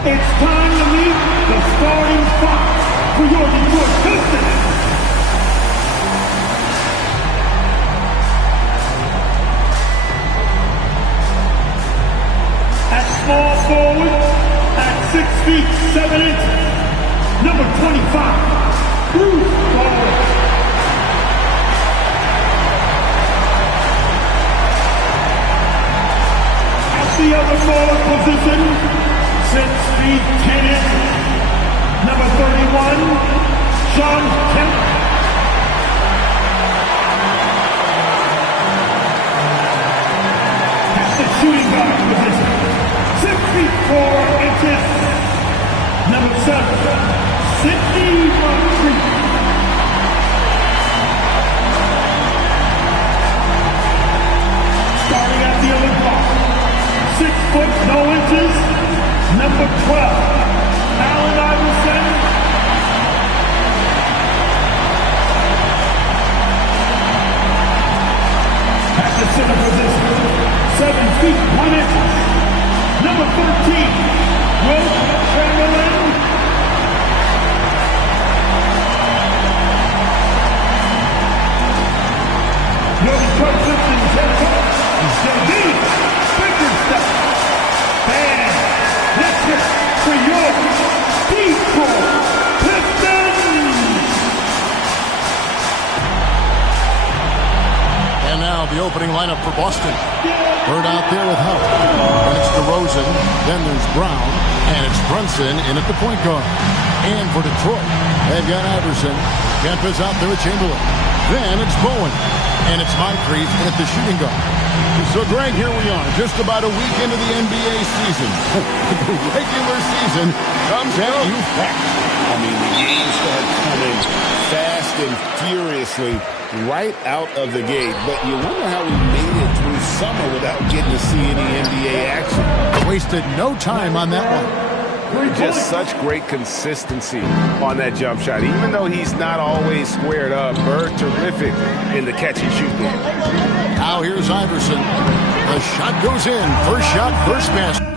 It's time to meet the starting five for your Detroit Pistons. At small forward, at 6 feet 7 inches, number 25, Bruce Bowen. At the other forward position, 6 feet 10 inches, number 31, Sean Kemp. At the shooting guard position, 6 feet 4 inches, number 7, Sidney Rodriguez. Starting at the other block, 6 foot no inches, number 12, Allen Iverson. At the center position, 7 feet 1 inches, number 13, Will Chamberlain. Your Detroit Pistons head coach is David Bickerstaff. And let's hear it for your Detroit Pistons. And now the opening lineup for Boston. Bird out there with help. And it's DeRozan, then there's Brown, and it's Brunson in at the point guard. And for Detroit, they've got Iverson. Kemp is out there with Chamberlain. Then it's Bowen. And it's Moncrief in at the shooting guard. So, Greg, here we are, just about a week into the NBA season. The regular season comes at you fast. I mean, the games start coming fast and furiously right out of the gate. But you wonder how we made it through summer without getting to see any NBA action. Wasted no time on that one. Just such great consistency on that jump shot. Even though he's not always squared up, Bird terrific in the catch and shoot game. Now here's Iverson. The shot goes in. First shot, first basket.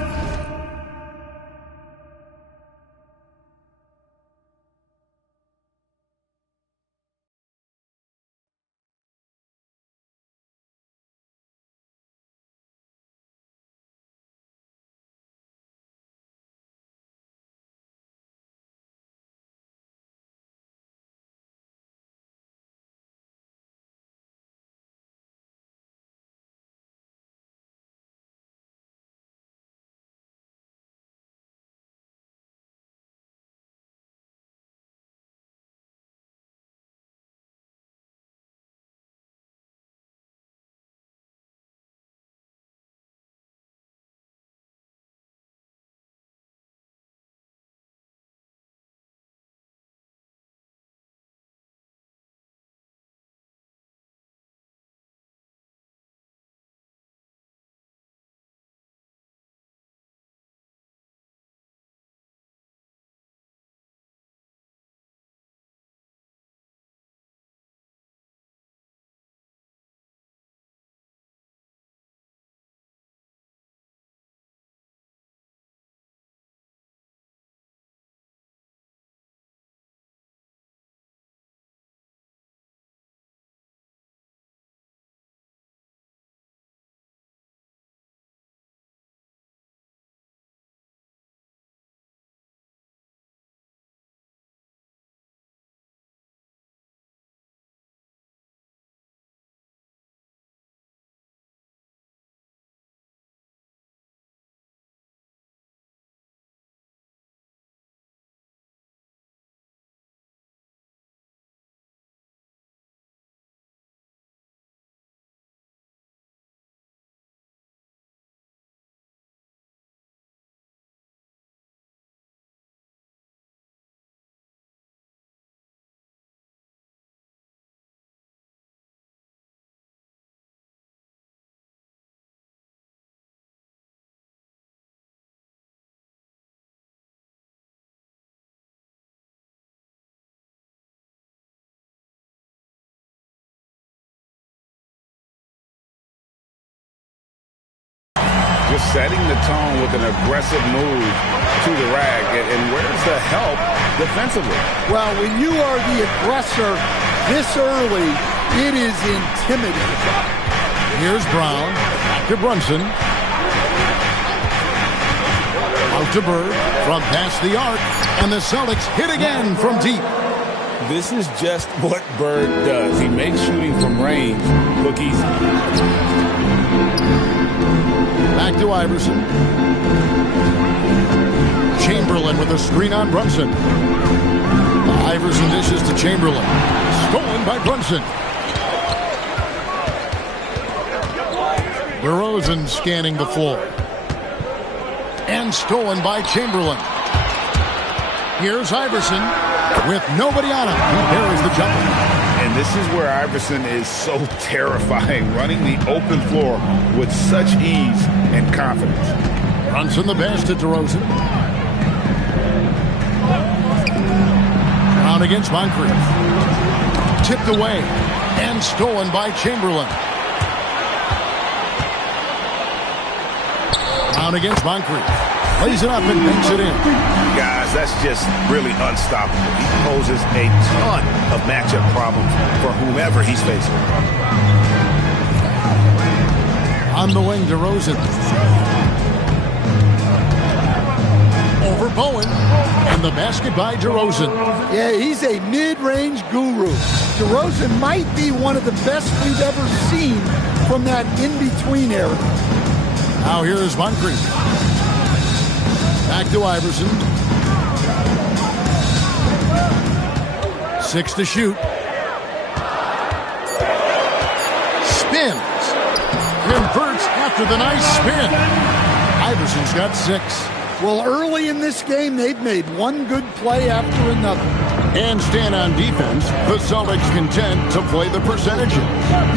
just setting the tone with an aggressive move to the rack. And where's the help defensively? Well, when you are the aggressor this early, it is intimidating. Here's Brown. Back to Brunson. Out to Bird from past the arc. And the Celtics hit again from deep. This is just what Bird does. He makes shooting from range look easy. Back to Iverson. Chamberlain with a screen on Brunson. Iverson dishes to Chamberlain. Stolen by Brunson. DeRozan scanning the floor. And stolen by Chamberlain. Here's Iverson with nobody on him. He buries the jumper. And this is where Iverson is so terrifying, running the open floor with such ease and confidence. Brunson the best to DeRozan. Brown against Moncrief. Tipped away and stolen by Chamberlain. Brown against Moncrief. Lays it up and banks it in. Guys, that's just really unstoppable. He poses a ton of matchup problems for whomever he's facing. On the wing, DeRozan. Over Bowen. And the basket by DeRozan. Yeah, he's a mid-range guru. DeRozan might be one of the best we've ever seen from that in-between area. Now here's Moncrief. Back to Iverson. 6 to shoot. Spins. Converts after the nice spin. Iverson's got 6. Well, early in this game, they've made one good play after another. And stand on defense, the Celtics content to play the percentages.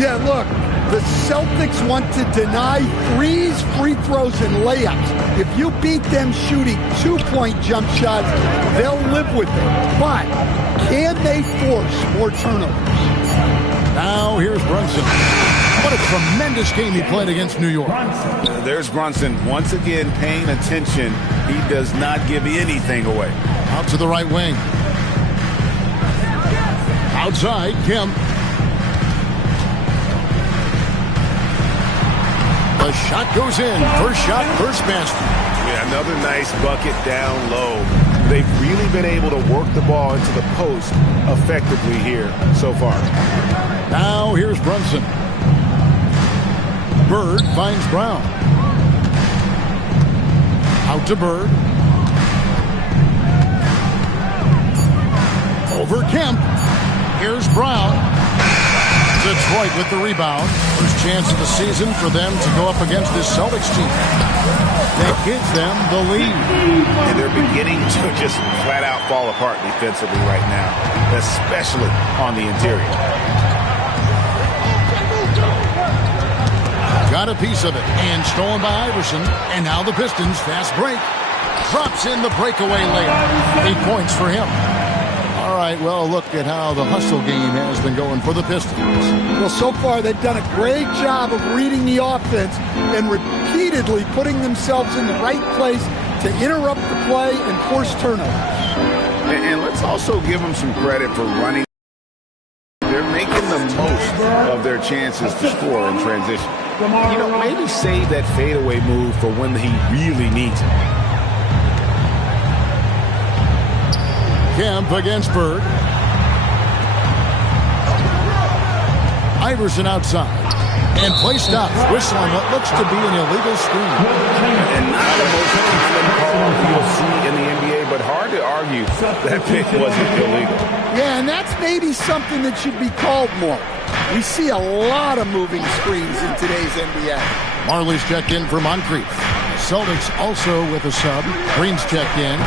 Yeah, look, the Celtics want to deny threes, free throws, and layups. If you beat them shooting 2-point jump shots, they'll live with it. But can they force more turnovers? Now here's Brunson. What a tremendous game he played against New York. There's Brunson once again paying attention. He does not give anything away. Out to the right wing. Outside, Kemp. The shot goes in. First shot, first basket. Yeah, another nice bucket down low. They've really been able to work the ball into the post effectively here so far. Now here's Brunson. Bird finds Brown. Out to Bird. Over Kemp. Here's Brown. Detroit with the rebound. First chance of the season for them to go up against this Celtics team. That gives them the lead. And they're beginning to just flat out fall apart defensively right now, especially on the interior. Got a piece of it, and stolen by Iverson. And now the Pistons fast break. Drops in the breakaway layup. 8 points for him. All right, well, look at how the hustle game has been going for the Pistons. Well, so far they've done a great job of reading the offense and repeatedly putting themselves in the right place to interrupt the play and force turnovers. And let's also give them some credit for running. They're making the most of their chances to score in transition. You know, maybe save that fadeaway move for when he really needs it. Kemp against Bird. Iverson outside. And play stops. Whistle on what looks to be an illegal screen. And not the most common call you'll see in the NBA, but hard to argue that pick wasn't illegal. Yeah, and that's maybe something that should be called more. We see a lot of moving screens in today's NBA. Marley's checked in for Moncrief. Celtics also with a sub. Green's checked in.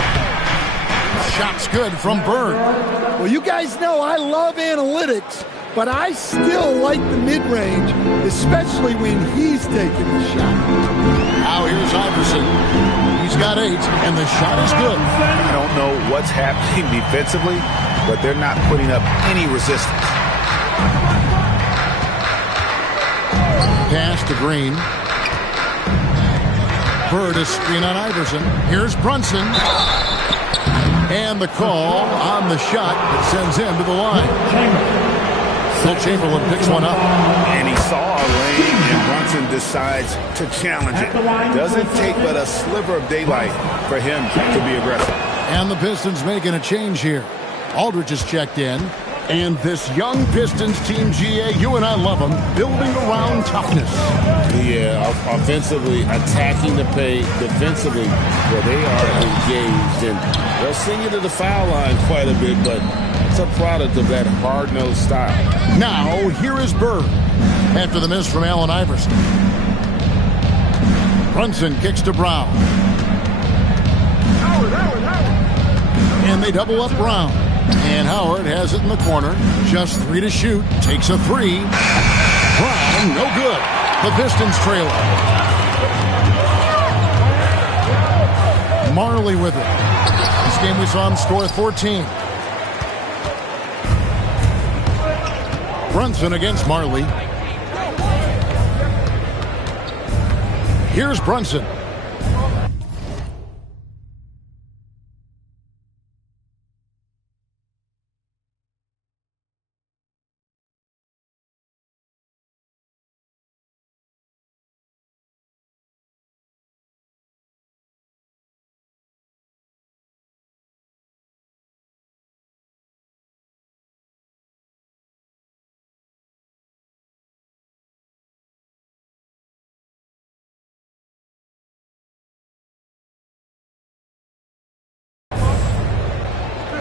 Shot's good from Bird. Well, you guys know I love analytics, but I still like the mid-range, especially when he's taking the shot. Now here's Iverson. He's got 8, and the shot is good. I don't know what's happening defensively, but they're not putting up any resistance. Pass to Green. Bird is screen on Iverson. Here's Brunson. And the call on the shot that sends him to the line. Phil Chamberlain picks one up. And he saw a lane, and Brunson decides to challenge it. Doesn't take but a sliver of daylight for him to be aggressive. And the Pistons making a change here. Aldridge is checked in. And this young Pistons team, GA, you and I love them, building around toughness. Yeah, offensively, attacking the paint, defensively, well, they are engaged. And they'll send you to the foul line quite a bit, but it's a product of that hard-nosed style. Now, here is Bird after the miss from Allen Iverson. Brunson kicks to Brown. And they double up Brown. And Howard has it in the corner. Just 3 to shoot. Takes a 3. Brown, no good. The Pistons trail it. Marley with it. This game we saw him score 14. Brunson against Marley. Here's Brunson.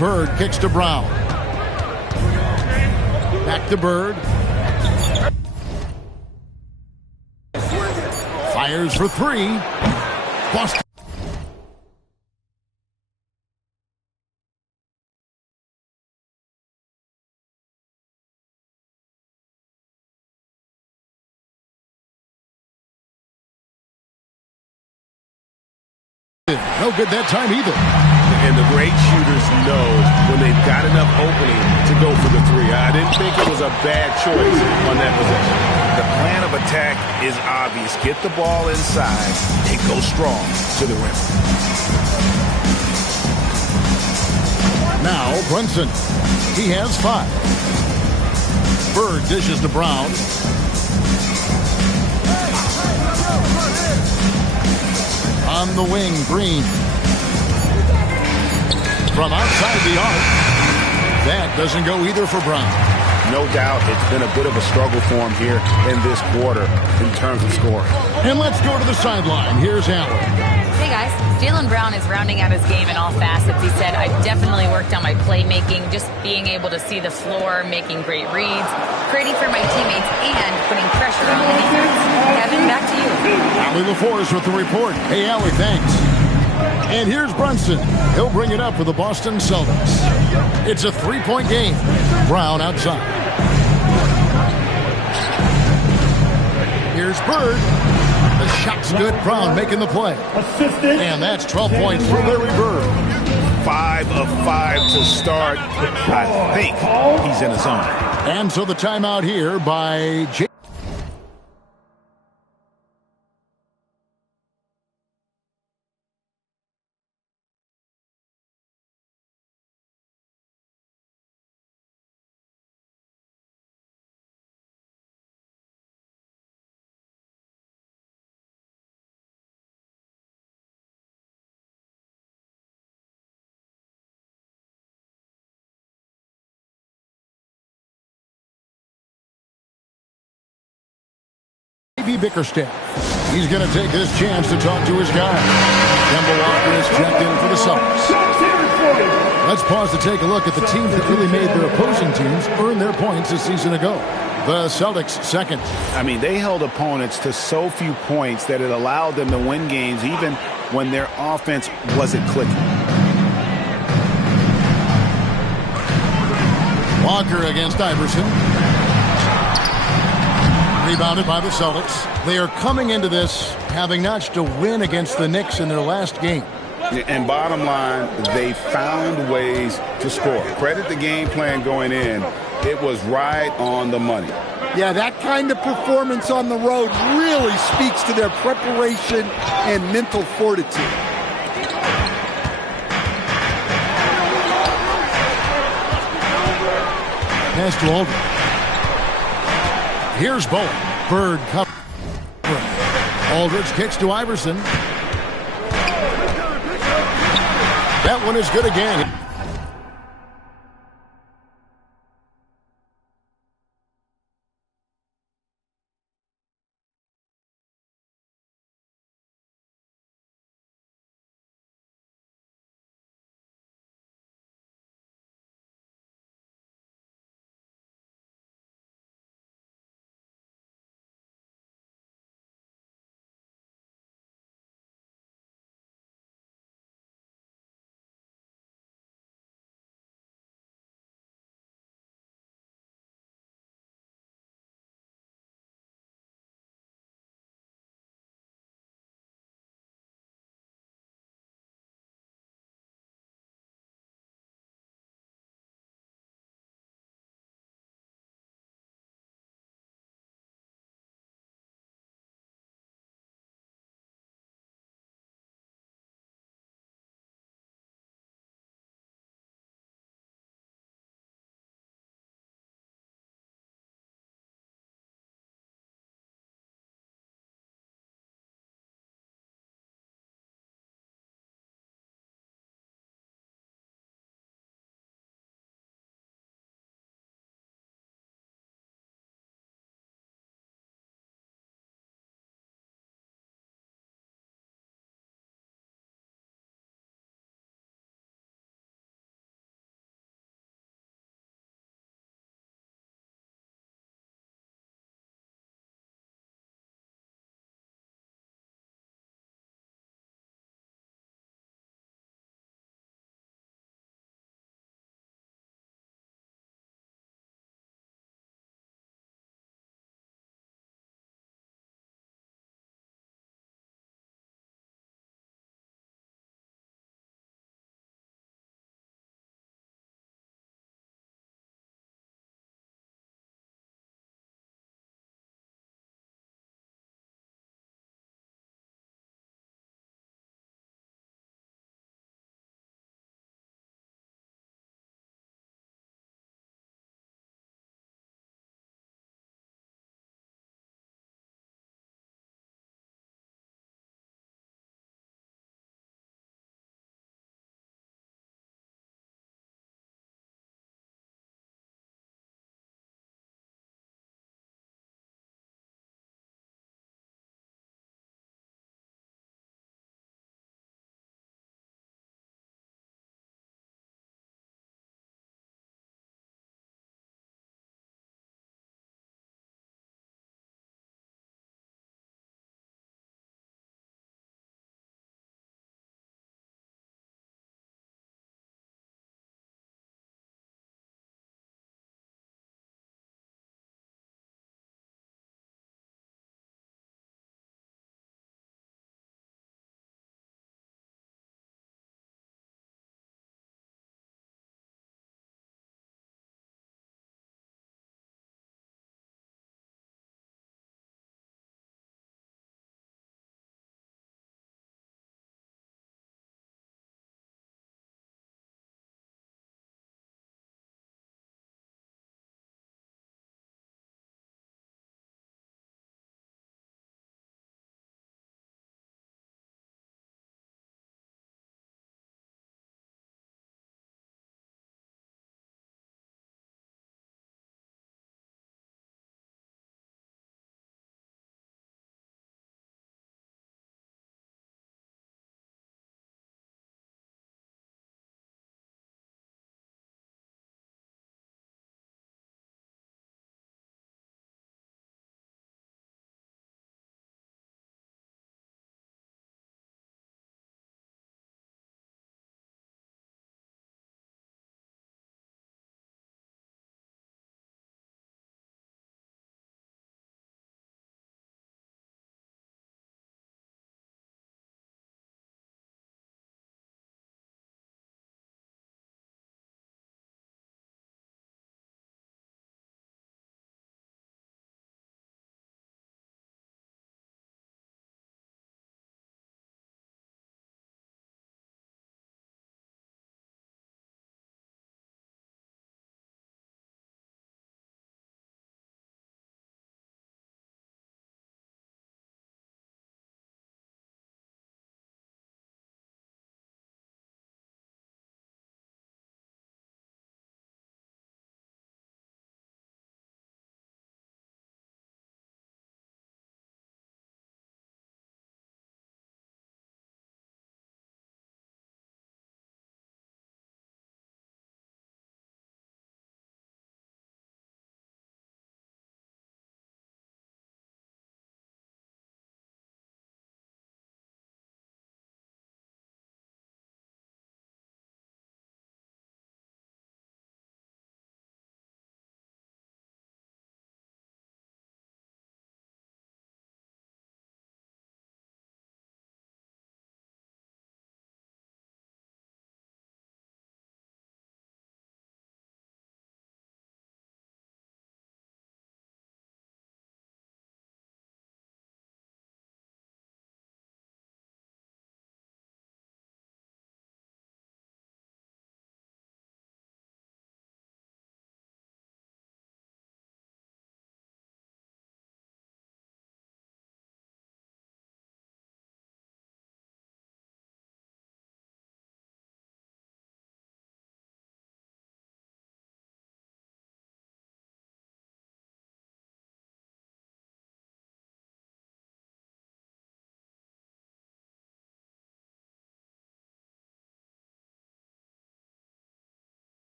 Bird kicks to Brown. Back to Bird. Fires for 3. Boston. No good that time either. And the great shooters know when they've got enough opening to go for the 3. I didn't think it was a bad choice on that possession. The plan of attack is obvious. Get the ball inside and go strong to the rim. Now Brunson. He has 5. Bird dishes to Brown. On the wing, Green. From outside the arc. That doesn't go either for Brown. No doubt it's been a bit of a struggle for him here in this quarter in terms of scoring. And let's go to the sideline. Here's Allen. Hey guys, Jaylen Brown is rounding out his game in all facets. He said, I definitely worked on my playmaking, just being able to see the floor, making great reads, creating for my teammates, and putting pressure on the defense. Kevin, back to you. Allie LaForce with the report. Hey, Allie, thanks. And here's Brunson. He'll bring it up for the Boston Celtics. It's a 3-point game. Brown outside. Here's Bird. The shot's good. Brown making the play. And that's 12 points for Larry Bird. 5 of 5 to start. I think he's in his zone. And so the timeout here by Jay. Bickerstaff. He's going to take this chance to talk to his guy. Kemba Walker is checked in for the Celtics. Let's pause to take a look at the teams that really made their opposing teams earn their points a season ago. The Celtics second. I mean, they held opponents to so few points that it allowed them to win games even when their offense wasn't clicking. Walker against Iverson. Rebounded by the Celtics. They are coming into this having notched a win against the Knicks in their last game. And bottom line, they found ways to score. Credit the game plan going in. It was right on the money. Yeah, that kind of performance on the road really speaks to their preparation and mental fortitude. Pass to Aldridge. Here's Bowen. Bird cover. Aldridge kicks to Iverson. That one is good again.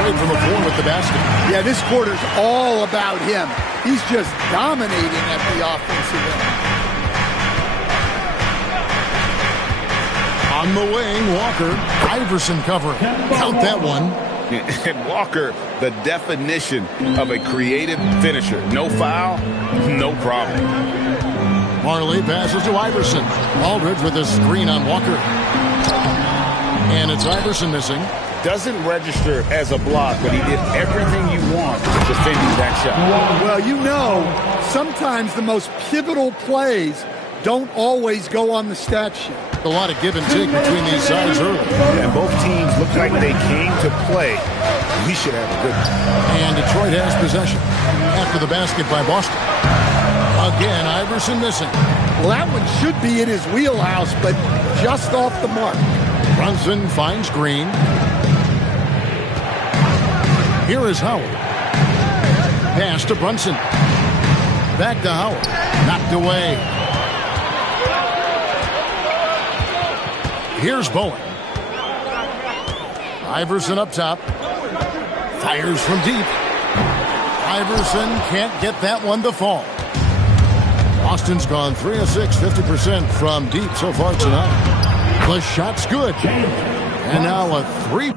Detroit from the floor with the basket. Yeah, this quarter's all about him. He's just dominating at the offensive end. On the wing, Walker. Iverson covering. Count that one. And Walker, the definition of a creative finisher. No foul, no problem. Marley passes to Iverson. Aldridge with a screen on Walker. And it's Iverson missing. Doesn't register as a block, but he did everything you want defending that shot. Well, you know, sometimes the most pivotal plays don't always go on the stat sheet. A lot of give and take between these sides early. And both teams look like they came to play. We should have a good one. And Detroit has possession after the basket by Boston. Again, Iverson missing. Well, that one should be in his wheelhouse, but just off the mark. Brunson finds Green. Here is Howard. Pass to Brunson. Back to Howard. Knocked away. Here's Bowen. Iverson up top. Fires from deep. Iverson can't get that one to fall. Boston's gone 3 of 6, 50% from deep so far tonight. The shot's good. And now a three.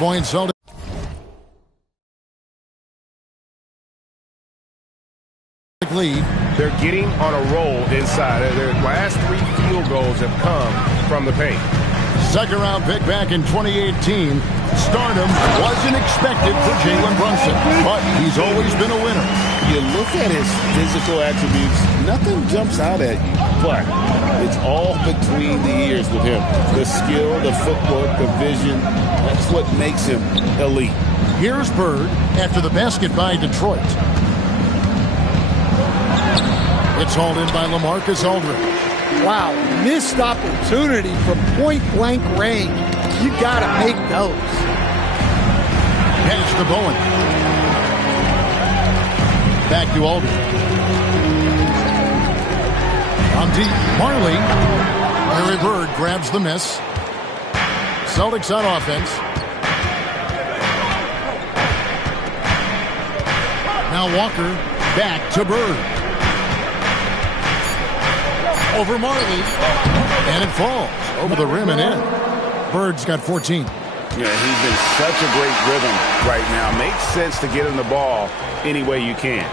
6-point Celtics lead. They're getting on a roll inside. Their last 3 field goals have come from the paint. Second-round pick back in 2018. Stardom wasn't expected for Jalen Brunson, but he's always been a winner. You look at his physical attributes, nothing jumps out at you, but it's all between the ears with him. The skill, the footwork, the vision, that's what makes him elite. Here's Bird after the basket by Detroit. It's hauled in by LaMarcus Aldridge. Wow, missed opportunity from point-blank range. You got to make those. Pass to Bowen. Back to Aldridge. On deep, Marley. Larry Bird grabs the miss. Celtics on offense. Now Walker back to Bird. Over Marley. And it falls over the rim and in. Bird's got 14. Yeah, he's in such a great rhythm right now. Makes sense to get him the ball any way you can.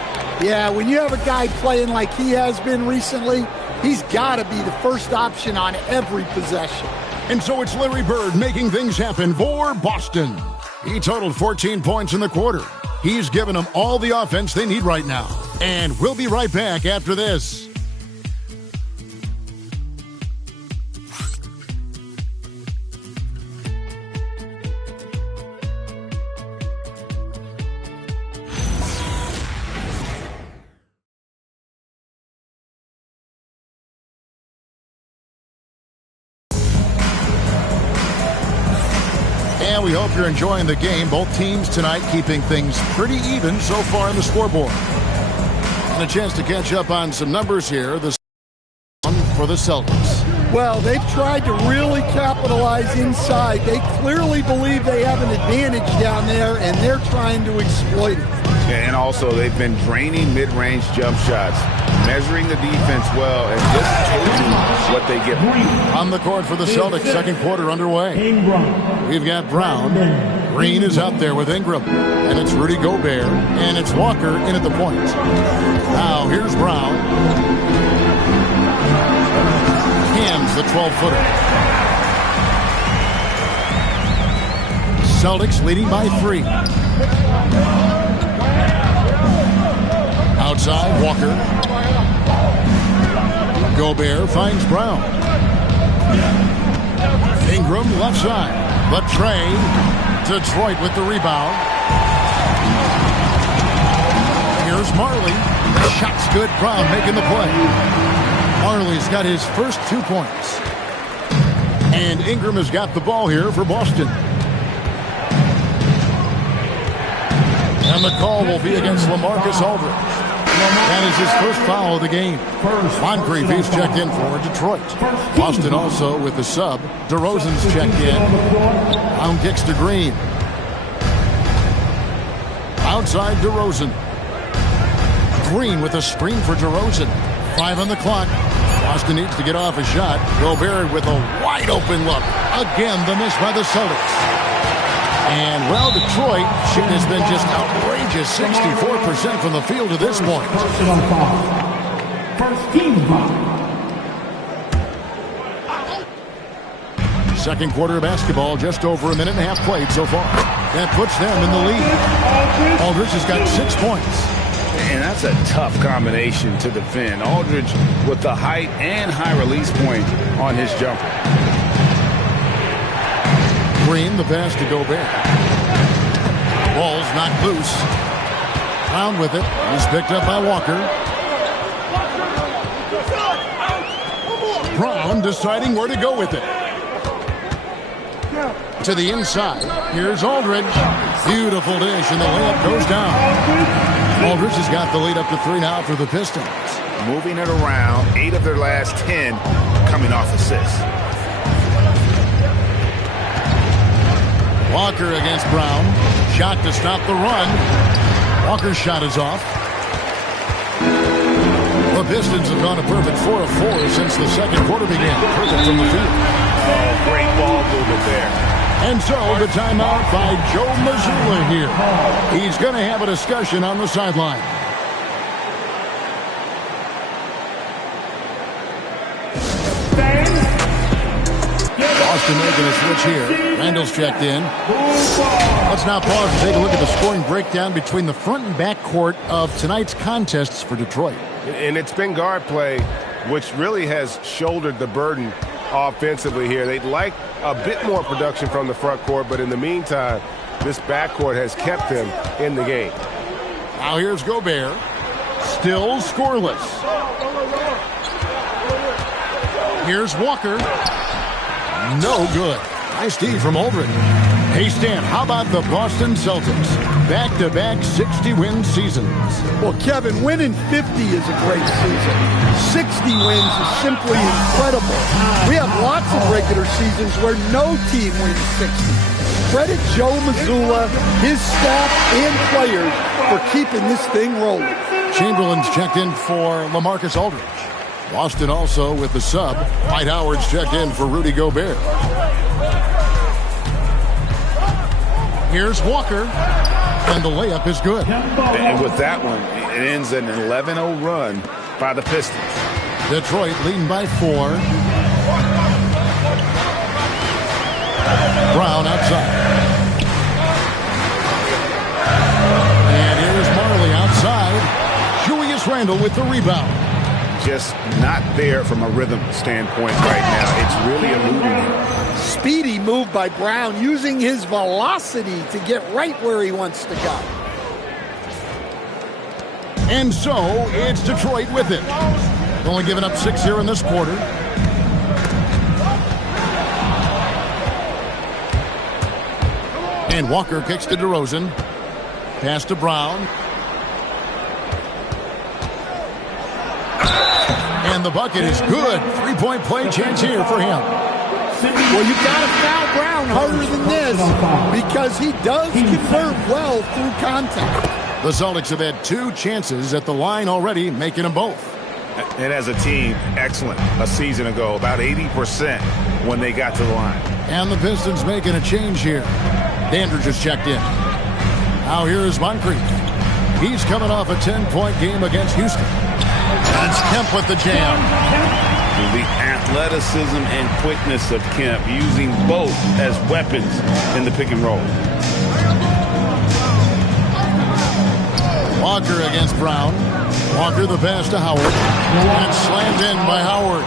Yeah, when you have a guy playing like he has been recently, he's got to be the first option on every possession. And so it's Larry Bird making things happen for Boston. He totaled 14 points in the quarter. He's given them all the offense they need right now. And we'll be right back after this. And we hope you're enjoying the game. Both teams tonight keeping things pretty even so far in the scoreboard. And a chance to catch up on some numbers here. The for the Celtics. Well, they've tried to really capitalize inside. They clearly believe they have an advantage down there, and they're trying to exploit it. And also, they've been draining mid-range jump shots, measuring the defense well, and just taking what they get. On the court for the Celtics, second quarter underway. We've got Brown. Green is out there with Ingram. And it's Rudy Gobert. And it's Walker in at the point. Now, here's Brown. Hams the 12-footer. Celtics leading by 3. Outside, Walker. Gobert finds Brown. Ingram left side. Latrey. Detroit with the rebound. Here's Marley. The shot's good. Brown making the play. Marley's got his first 2 points. And Ingram has got the ball here for Boston. And the call will be against LaMarcus Aldridge. That is his first foul of the game. Moncrief, he's checked in for Detroit. Boston also with the sub. DeRozan's checked in. Brown kicks to Green. Outside DeRozan. Green with a screen for DeRozan. 5 on the clock. Boston needs to get off a shot. Gobert with a wide open look. Again, the miss by the Celtics. And, well, Detroit shooting has been just outrageous. 64% from the field to this point. First team foul. Second quarter of basketball, just over a minute and a half played so far. That puts them in the lead. Aldridge has got 6 points. And that's a tough combination to defend. Aldridge with the height and high release point on his jumper. Green, the pass to Gobert. Ball's not loose. Brown with it. He's picked up by Walker. Brown deciding where to go with it. To the inside. Here's Aldridge. Beautiful dish, and the layup goes down. Aldridge has got the lead up to 3 now for the Pistons. Moving it around, 8 of their last 10 coming off assists. Walker against Brown. Shot to stop the run. Walker's shot is off. The Pistons have gone a perfect 4 of 4 since the second quarter began. Perfect from the field. Oh, great ball movement there. And so the timeout by Joe Mazzulla here. He's going to have a discussion on the sideline. Boston making a switch here. Randall's checked in. Let's now pause and take a look at the scoring breakdown between the front and back court of tonight's contests for Detroit. And it's been guard play, which really has shouldered the burden offensively here. They'd like a bit more production from the front court, but in the meantime, this backcourt has kept them in the game. Now here's Gobert. Still scoreless. Here's Walker. No good. Nice D from Aldridge. Hey, Stan, how about the Boston Celtics? Back-to-back 60-win seasons. Well, Kevin, winning 50 is a great season. 60 wins is simply incredible. We have lots of regular seasons where no team wins 60. Credit Joe Mazzulla, his staff, and players for keeping this thing rolling. Chamberlain's checked in for LaMarcus Aldridge. Boston also with the sub. Dwight Howard's checked in for Rudy Gobert. Here's Walker, and the layup is good. And with that one, it ends an 11-0 run by the Pistons. Detroit leading by 4. Brown outside. And here's Marley outside. Julius Randle with the rebound. Just not there from a rhythm standpoint right now. It's really eluding him. Speedy move by Brown, using his velocity to get right where he wants to go. And so it's Detroit with it. Only giving up 6 here in this quarter. And Walker kicks to DeRozan. Pass to Brown. And the bucket is good. 3-point play chance here for him. Well, you got to foul Brown harder than this because he does convert well through contact. The Celtics have had 2 chances at the line already, making them both. And as a team, excellent. A season ago, about 80% when they got to the line. And the Pistons making a change here. Dandridge has checked in. Now here is Moncrief. He's coming off a 10-point game against Houston. That's Kemp with the jam. The athleticism and quickness of Kemp, using both as weapons in the pick and roll. Walker against Brown. Walker the pass to Howard. And slammed in by Howard.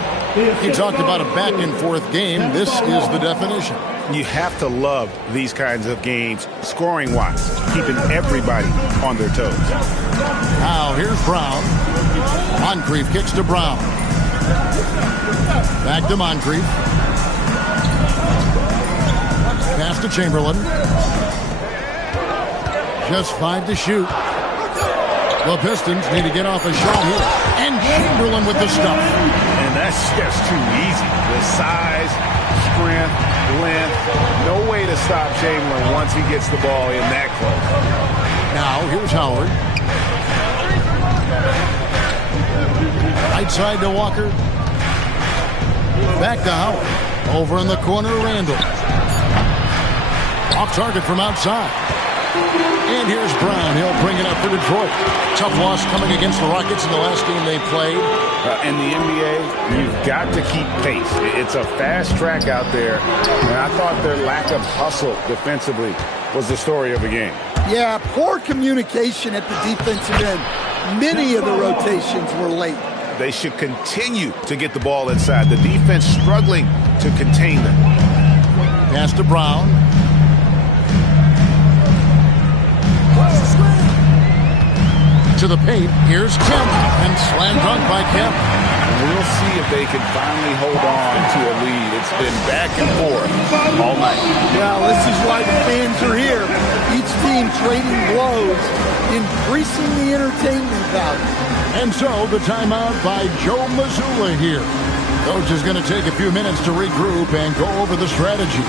He talked about a back-and-forth game. This is the definition. You have to love these kinds of games, scoring-wise, keeping everybody on their toes. Now here's Brown. Moncrief kicks to Brown. Back to Moncrief. Pass to Chamberlain. Just 5 to shoot. The Pistons need to get off a shot here. And Chamberlain with the stuff. And that's just too easy. The size, strength, length. No way to stop Chamberlain once he gets the ball in that close. Now here's Howard. Right side to Walker. Back to Howard. Over in the corner, Randall. Off target from outside. And here's Brown. He'll bring it up for Detroit. Tough loss coming against the Rockets in the last game they played. In the NBA, you've got to keep pace. It's a fast track out there. And I thought their lack of hustle defensively was the story of the game. Yeah, poor communication at the defensive end. Many of the rotations were late. They should continue to get the ball inside. The defense struggling to contain them. Pass to Brown. To the paint. Here's Kemp. And slam dunk by Kemp. We'll see if they can finally hold on to a lead. It's been back and forth all night. Yeah, this is why the fans are here. Each team trading blows, increasing the entertainment value. And so the timeout by Joe Mazzulla here. Coach is going to take a few minutes to regroup and go over the strategy.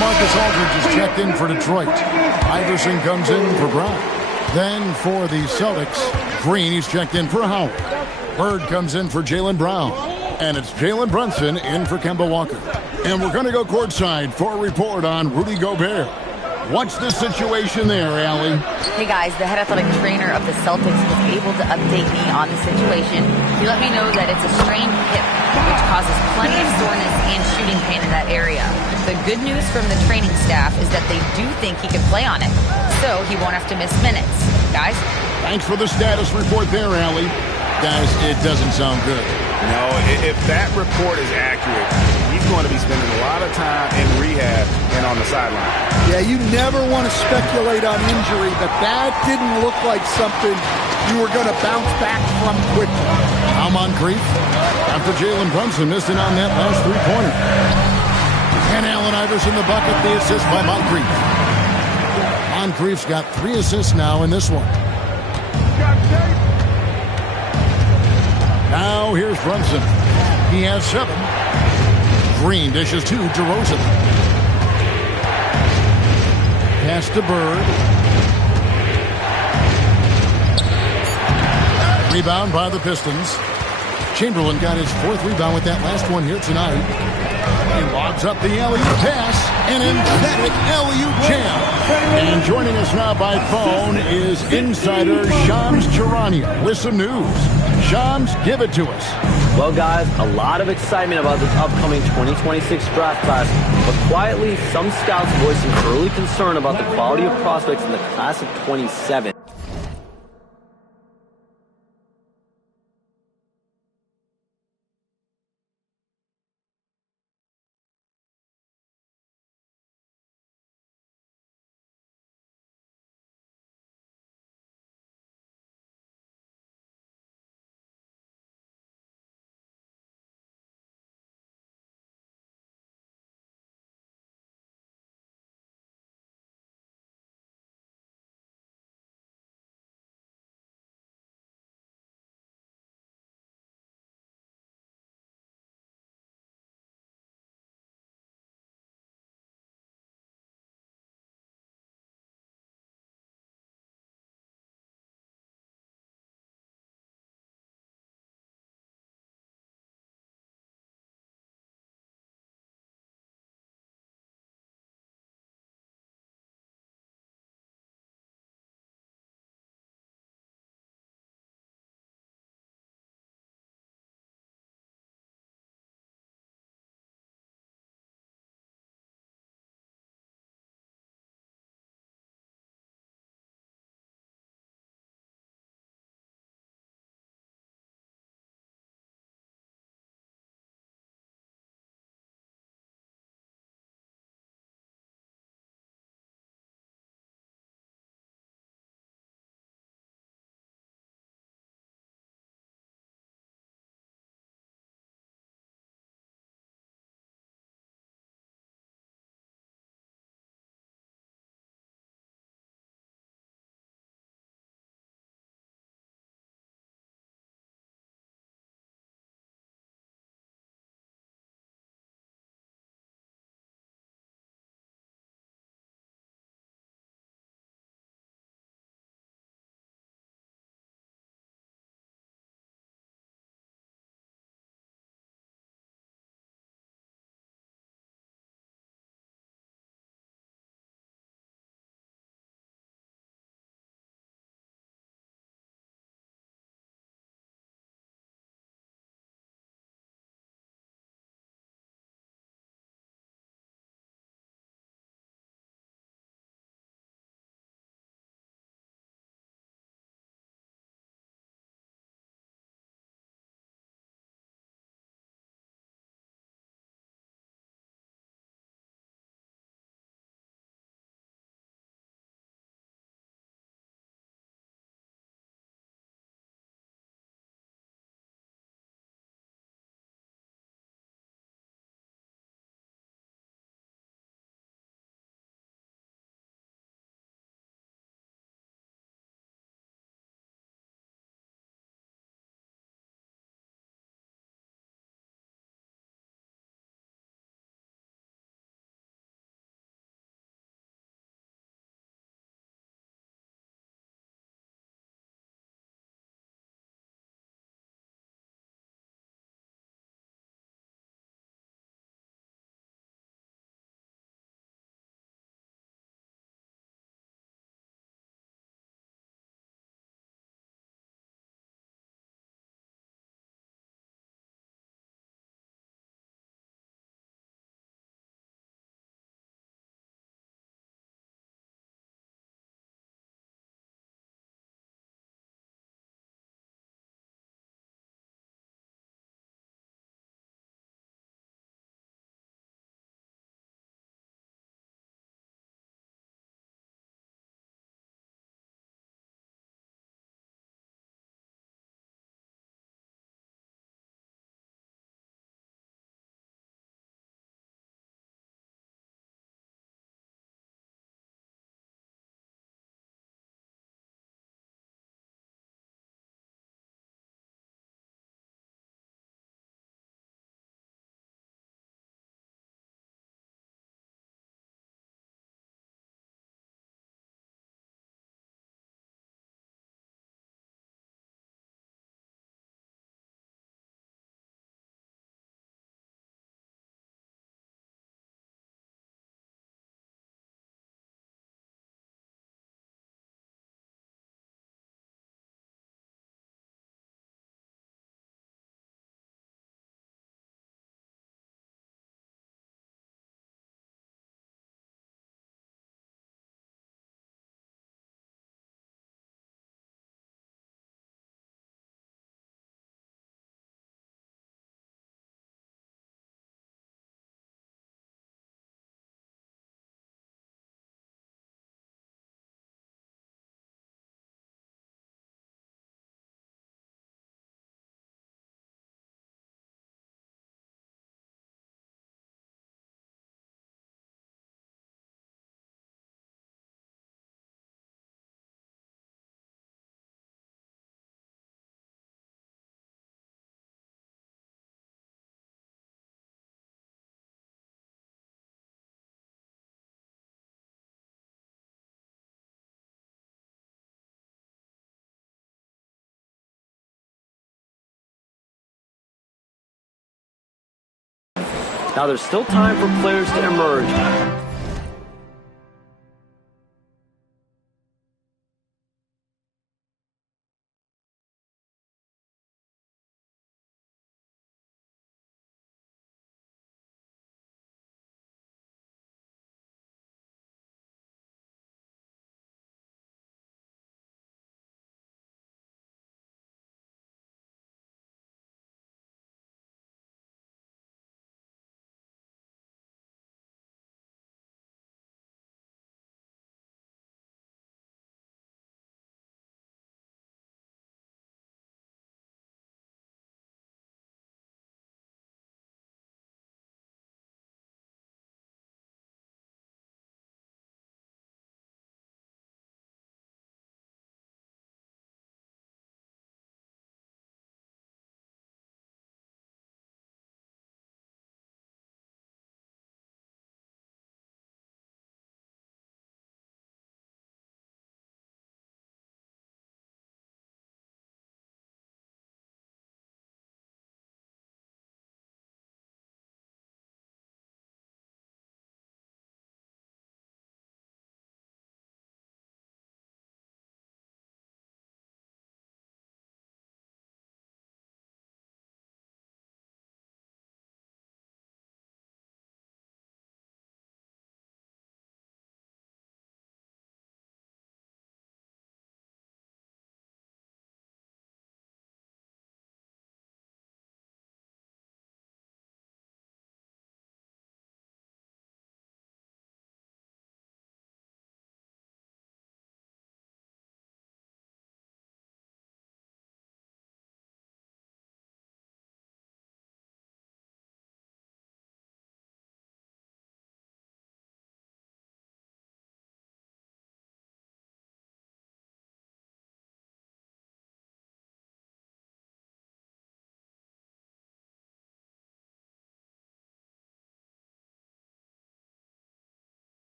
LaMarcus Aldridge is checked in for Detroit. Iverson comes in for Brown. Then for the Celtics, Green, he's checked in for Howard. Bird comes in for Jaylen Brown. And it's Jalen Brunson in for Kemba Walker. And we're going to go courtside for a report on Rudy Gobert. What's the situation there, Allie? Hey guys, the head athletic trainer of the Celtics was able to update me on the situation. He let me know that it's a strained hip, which causes plenty of soreness and shooting pain in that area. The good news from the training staff is that they do think he can play on it, so he won't have to miss minutes. Guys? Thanks for the status report there, Allie. Guys, it doesn't sound good. No, if that report is accurate, he's going to be spending a lot of time in rehab and on the sideline. Yeah, you never want to speculate on injury, but that didn't look like something you were going to bounce back from quickly. I'm on Moncrief after Jalen Brunson missing on that last three-pointer. And Allen Iverson the bucket, the assist by Moncrief. Moncrief's got 3 assists now in this one. Now here's Brunson. He has 7. Green dishes to DeRozan. Pass to Bird. Rebound by the Pistons. Chamberlain got his 4th rebound with that last one here tonight. He lobs up the alley-oop pass, an emphatic alley-oop jam. And joining us now by phone is insider Shams Charania with some news. Shams, give it to us. Well, guys, a lot of excitement about this upcoming 2026 draft class, but quietly, some scouts voicing early concern about the quality of prospects in the class of 27. Now there's still time for players to emerge.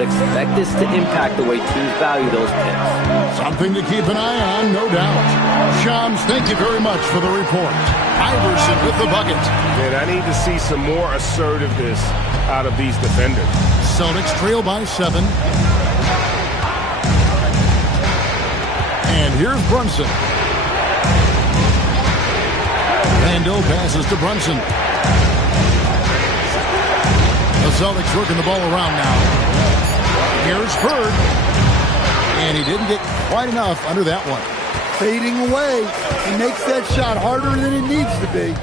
Expect this to impact the way teams value those picks. Something to keep an eye on, no doubt. Shams, thank you very much for the report. Iverson with the bucket. Man, I need to see some more assertiveness out of these defenders. Celtics trail by 7. And here's Brunson. Randall passes to Brunson. The Celtics working the ball around now. Here's Bird. And he didn't get quite enough under that one. Fading away. He makes that shot harder than it needs to be.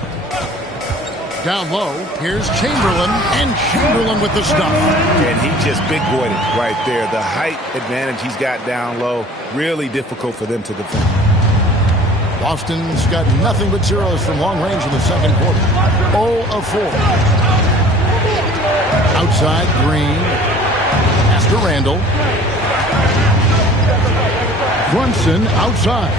Down low, here's Chamberlain. And Chamberlain with the stuff. And he just big-boyed it right there. The height advantage he's got down low, really difficult for them to defend. Boston's got nothing but zeros from long range in the second quarter. 0 of 4. Outside, Green. To Randall. Brunson outside.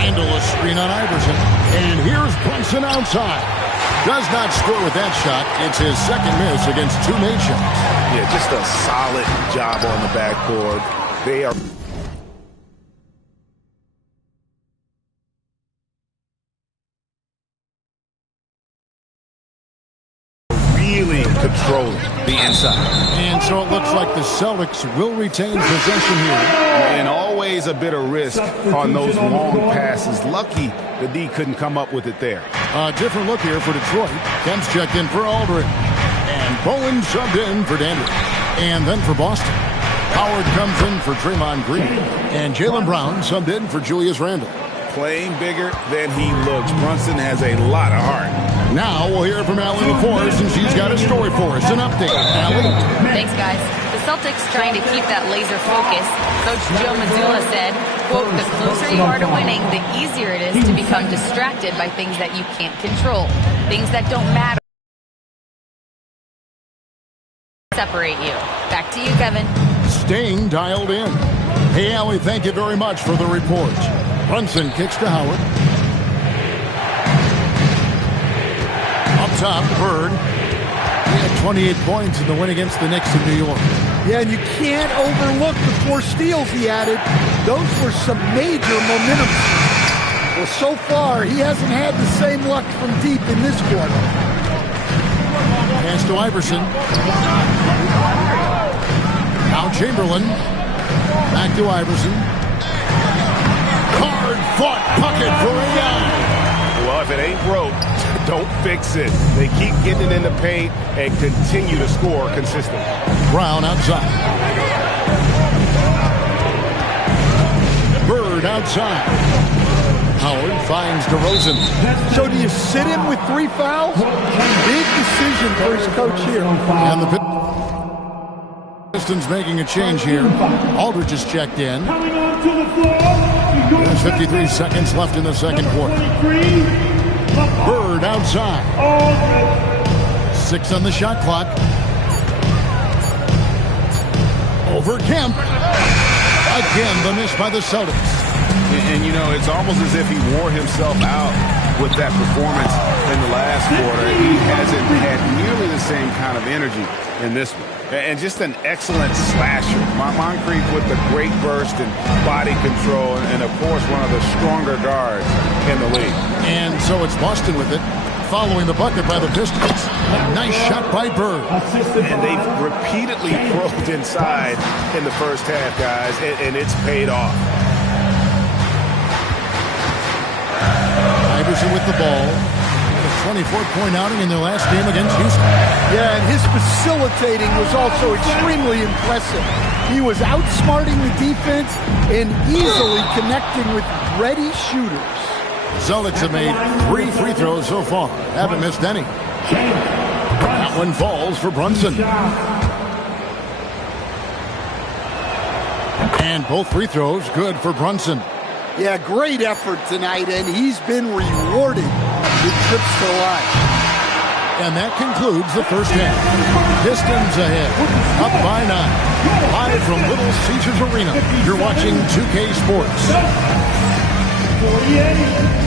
Randall a screen on Iverson. And here's Brunson outside. Does not score with that shot. It's his second miss against two made shots. Yeah, just a solid job on the backboard. They are really controlling the inside. And so it looks like the Celtics will retain possession here. And always a bit of risk on those long passes. Lucky the D couldn't come up with it there. A different look here for Detroit. Kemp's checked in for Aldridge. And Bowen subbed in for Dandridge. And then for Boston, Howard comes in for Draymond Green. And Jaylen Brown subbed in for Julius Randle. Playing bigger than he looks. Brunson has a lot of heart. Now we'll hear from Allie LaForce, and she's got a story for us. An update. Allie? Thanks, guys. The Celtics trying to keep that laser focus. Coach Joe Mazzulla said, quote, the closer you are to winning, the easier it is to become distracted by things that you can't control. Things that don't matter. Separate you. Back to you, Kevin. Staying dialed in. Hey, Allie, thank you very much for the report. Brunson kicks to Howard. Up top, Bird. He had 28 points in the win against the Knicks in New York. Yeah, and you can't overlook the 4 steals he added. Those were some major momentum. Well, so far, he hasn't had the same luck from deep in this quarter. Pass to Iverson. Now Chamberlain. Back to Iverson. Hard-fought pocket for AI. Well, if it ain't broke, don't fix it. They keep getting it in the paint and continue to score consistently. Brown outside. Bird outside. Howard finds DeRozan. So do you sit him with 3 fouls? Big decision for his coach here. And the Pistons making a change here. Aldridge is checked in. There's 53 seconds left in the second quarter. Bird outside. 6 on the shot clock. Over Kemp. Again, the miss by the Celtics. And, you know, it's almost as if he wore himself out with that performance in the last quarter. He hasn't had nearly the same kind of energy in this one. And just an excellent slasher. Moncrief with the great burst and body control. And, of course, one of the stronger guards in the league. And so it's Boston with it, following the bucket by the Pistons. A nice shot by Bird. And they've repeatedly probed inside in the first half, guys, and it's paid off. Iverson with the ball. A 24-point outing in their last game against Houston. Yeah, and his facilitating was also extremely impressive. He was outsmarting the defense and easily connecting with ready shooters. Celtics have made 3 free throws so far. Haven't missed any. That one falls for Brunson. And both free throws good for Brunson. Yeah, great effort tonight, and he's been rewarded with trips to the line. And that concludes the first half. Pistons ahead, up by 9. Live from Little Caesars Arena, you're watching 2K Sports. 48.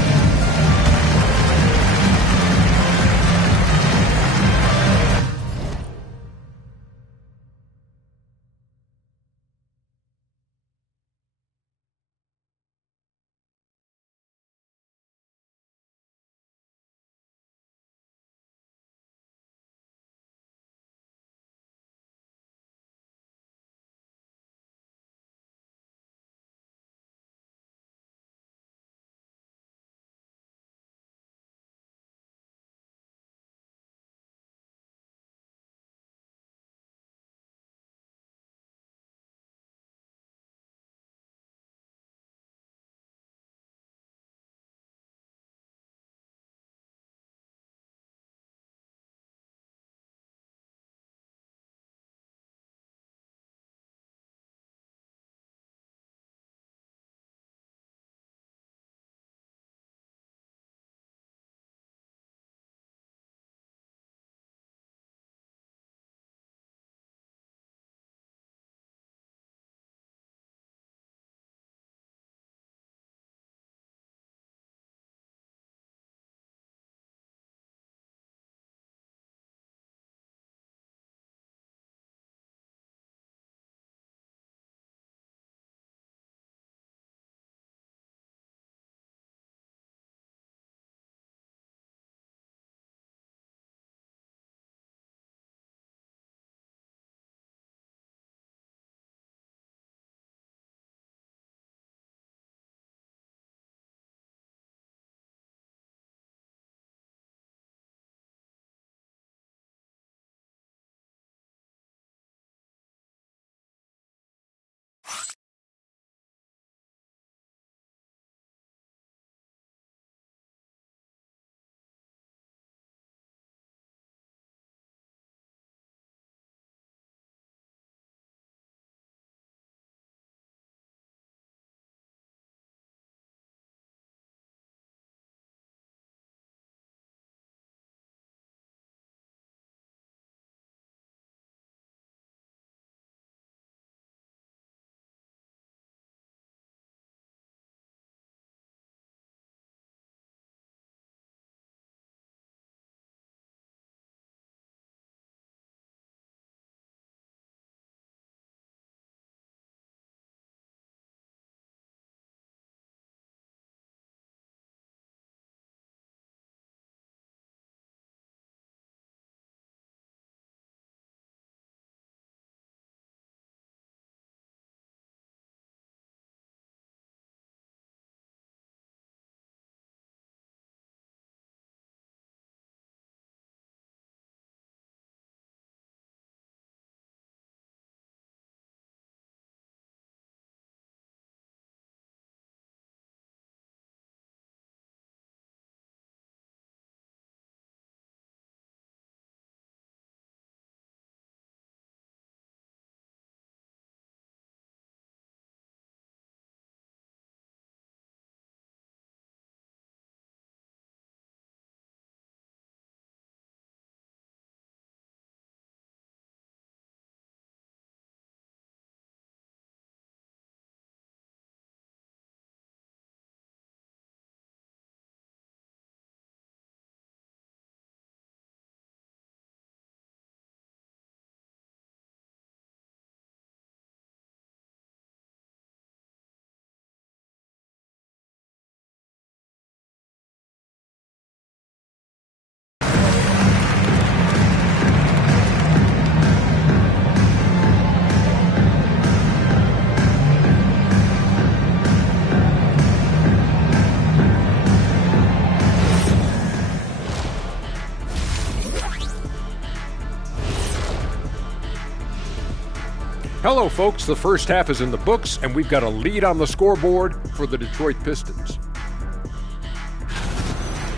Hello, folks. The first half is in the books, and we've got a lead on the scoreboard for the Detroit Pistons.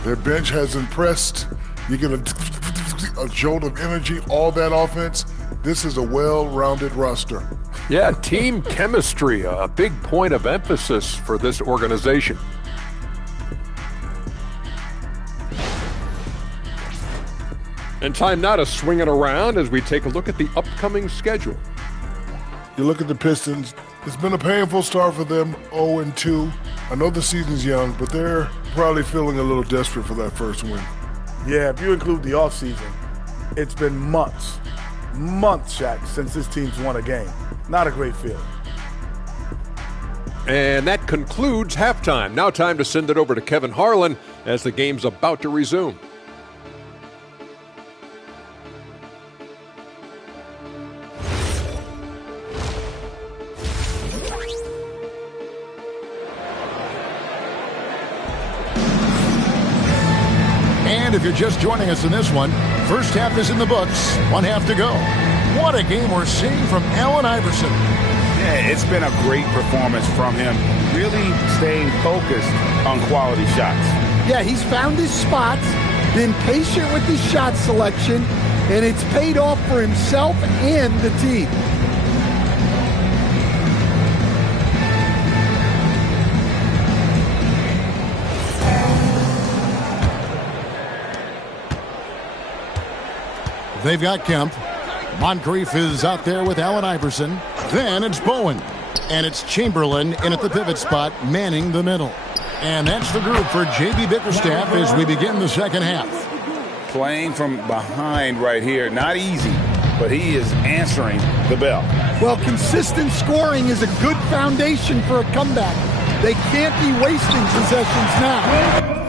Their bench has impressed. You get a jolt of energy, all that offense. This is a well-rounded roster. Yeah, team chemistry, a big point of emphasis for this organization. And time now to swing it around as we take a look at the upcoming schedule. You look at the Pistons, it's been a painful start for them, 0-2. I know the season's young, but they're probably feeling a little desperate for that first win. Yeah, if you include the offseason, it's been months, Shaq, since this team's won a game. Not a great feeling. And that concludes halftime. Now time to send it over to Kevin Harlan as the game's about to resume. And if you're just joining us in this one, first half is in the books, one half to go. What a game we're seeing from Allen Iverson. Yeah, it's been a great performance from him, really staying focused on quality shots. Yeah, he's found his spots, been patient with his shot selection, and it's paid off for himself and the team. They've got Kemp. Moncrief is out there with Allen Iverson. Then it's Bowen. And it's Chamberlain in at the pivot spot, manning the middle. And that's the group for J.B. Bickerstaff as we begin the second half. Playing from behind right here, not easy, but he is answering the bell. Well, consistent scoring is a good foundation for a comeback. They can't be wasting possessions now.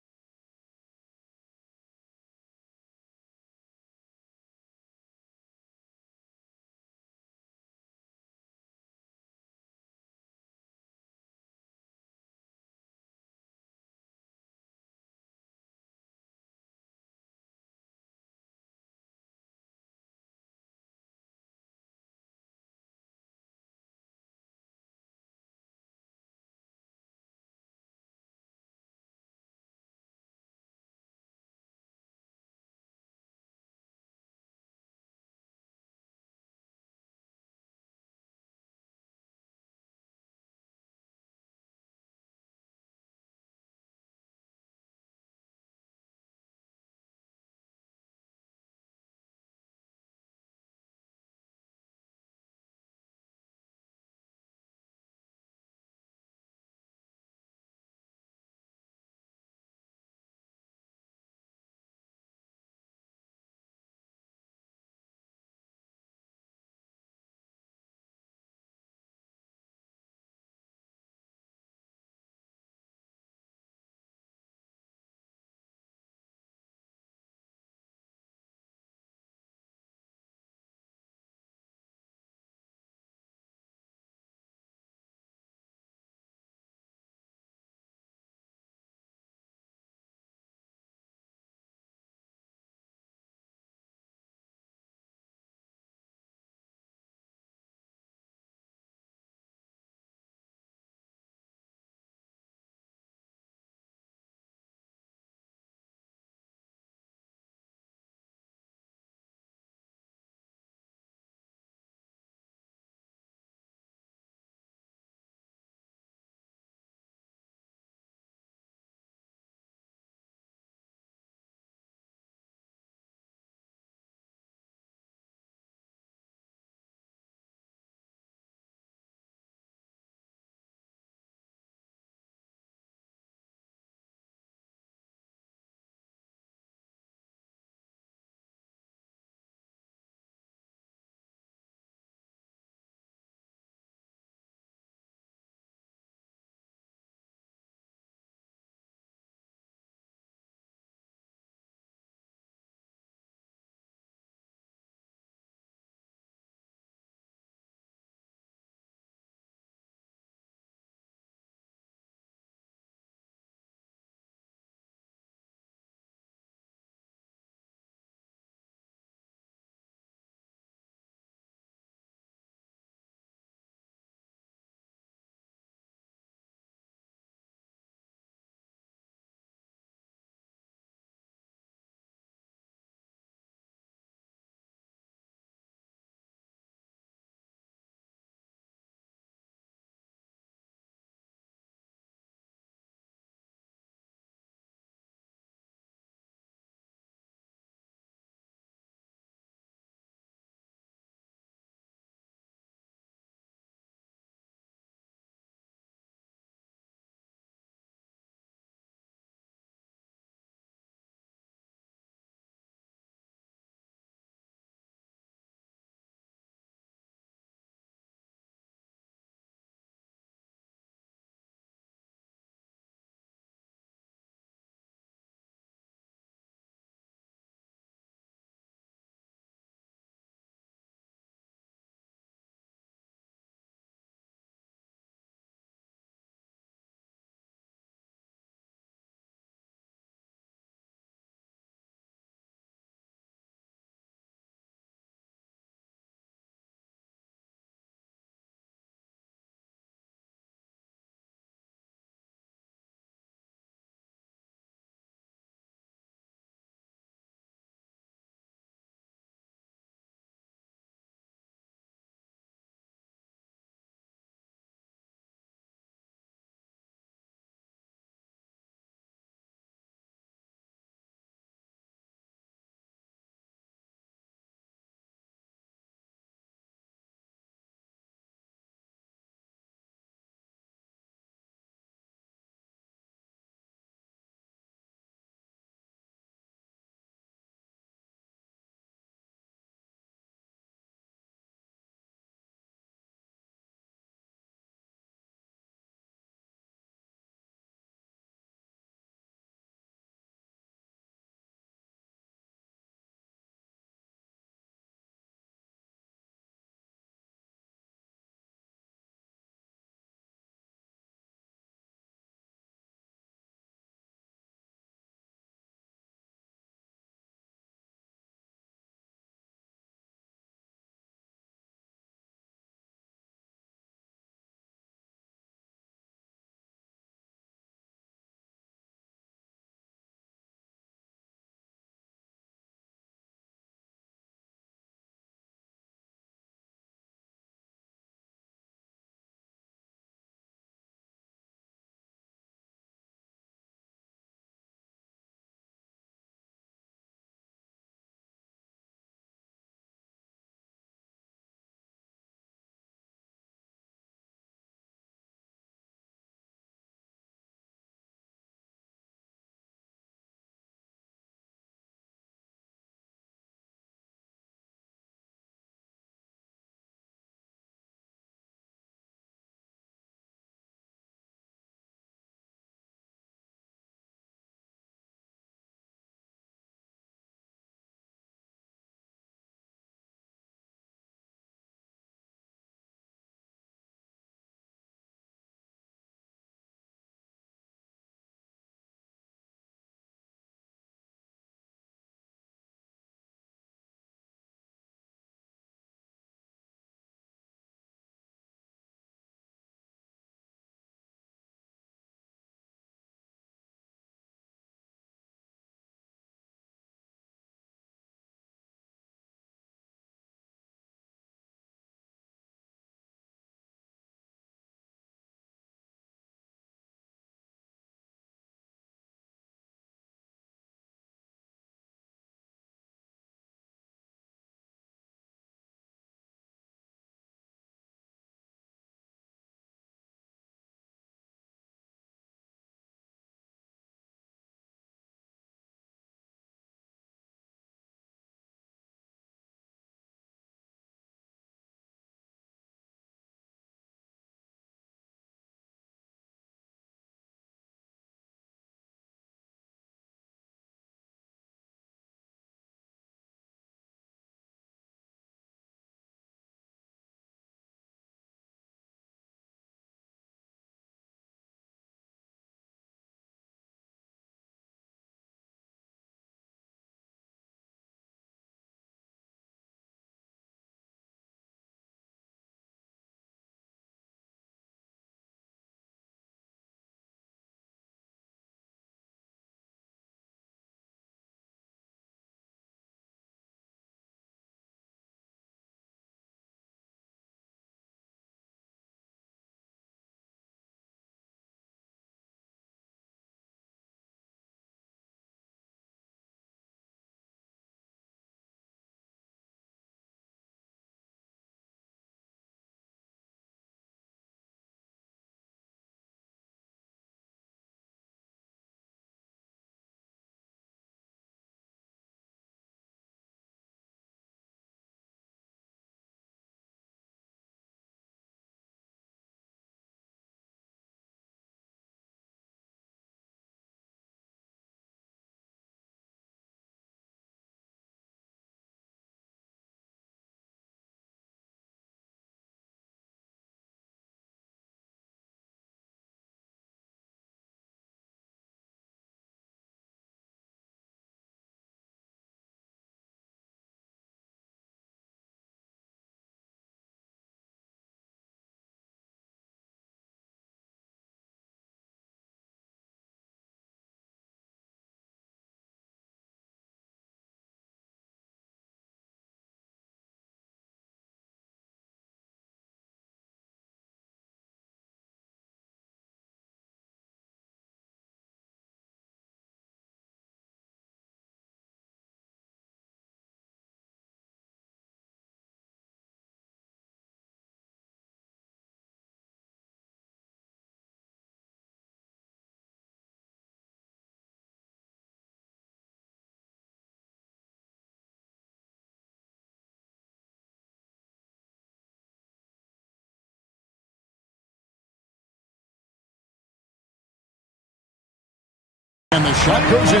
And the shot goes in.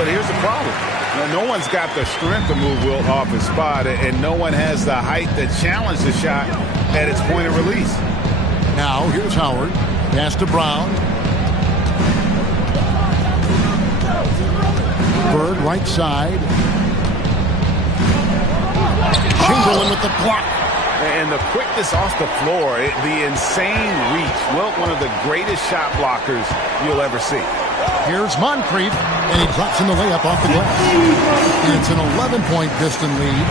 But here's the problem. No one's got the strength to move Wilt off his spot, and no one has the height to challenge the shot at its point of release. Now, here's Howard. Pass to Brown. Bird, right side. Chamberlain with the block. And the quickness off the floor, the insane reach. Wilt, one of the greatest shot blockers you'll ever see. Here's Moncrief, and he drops in the layup off the glass. And it's an 11-point Piston lead.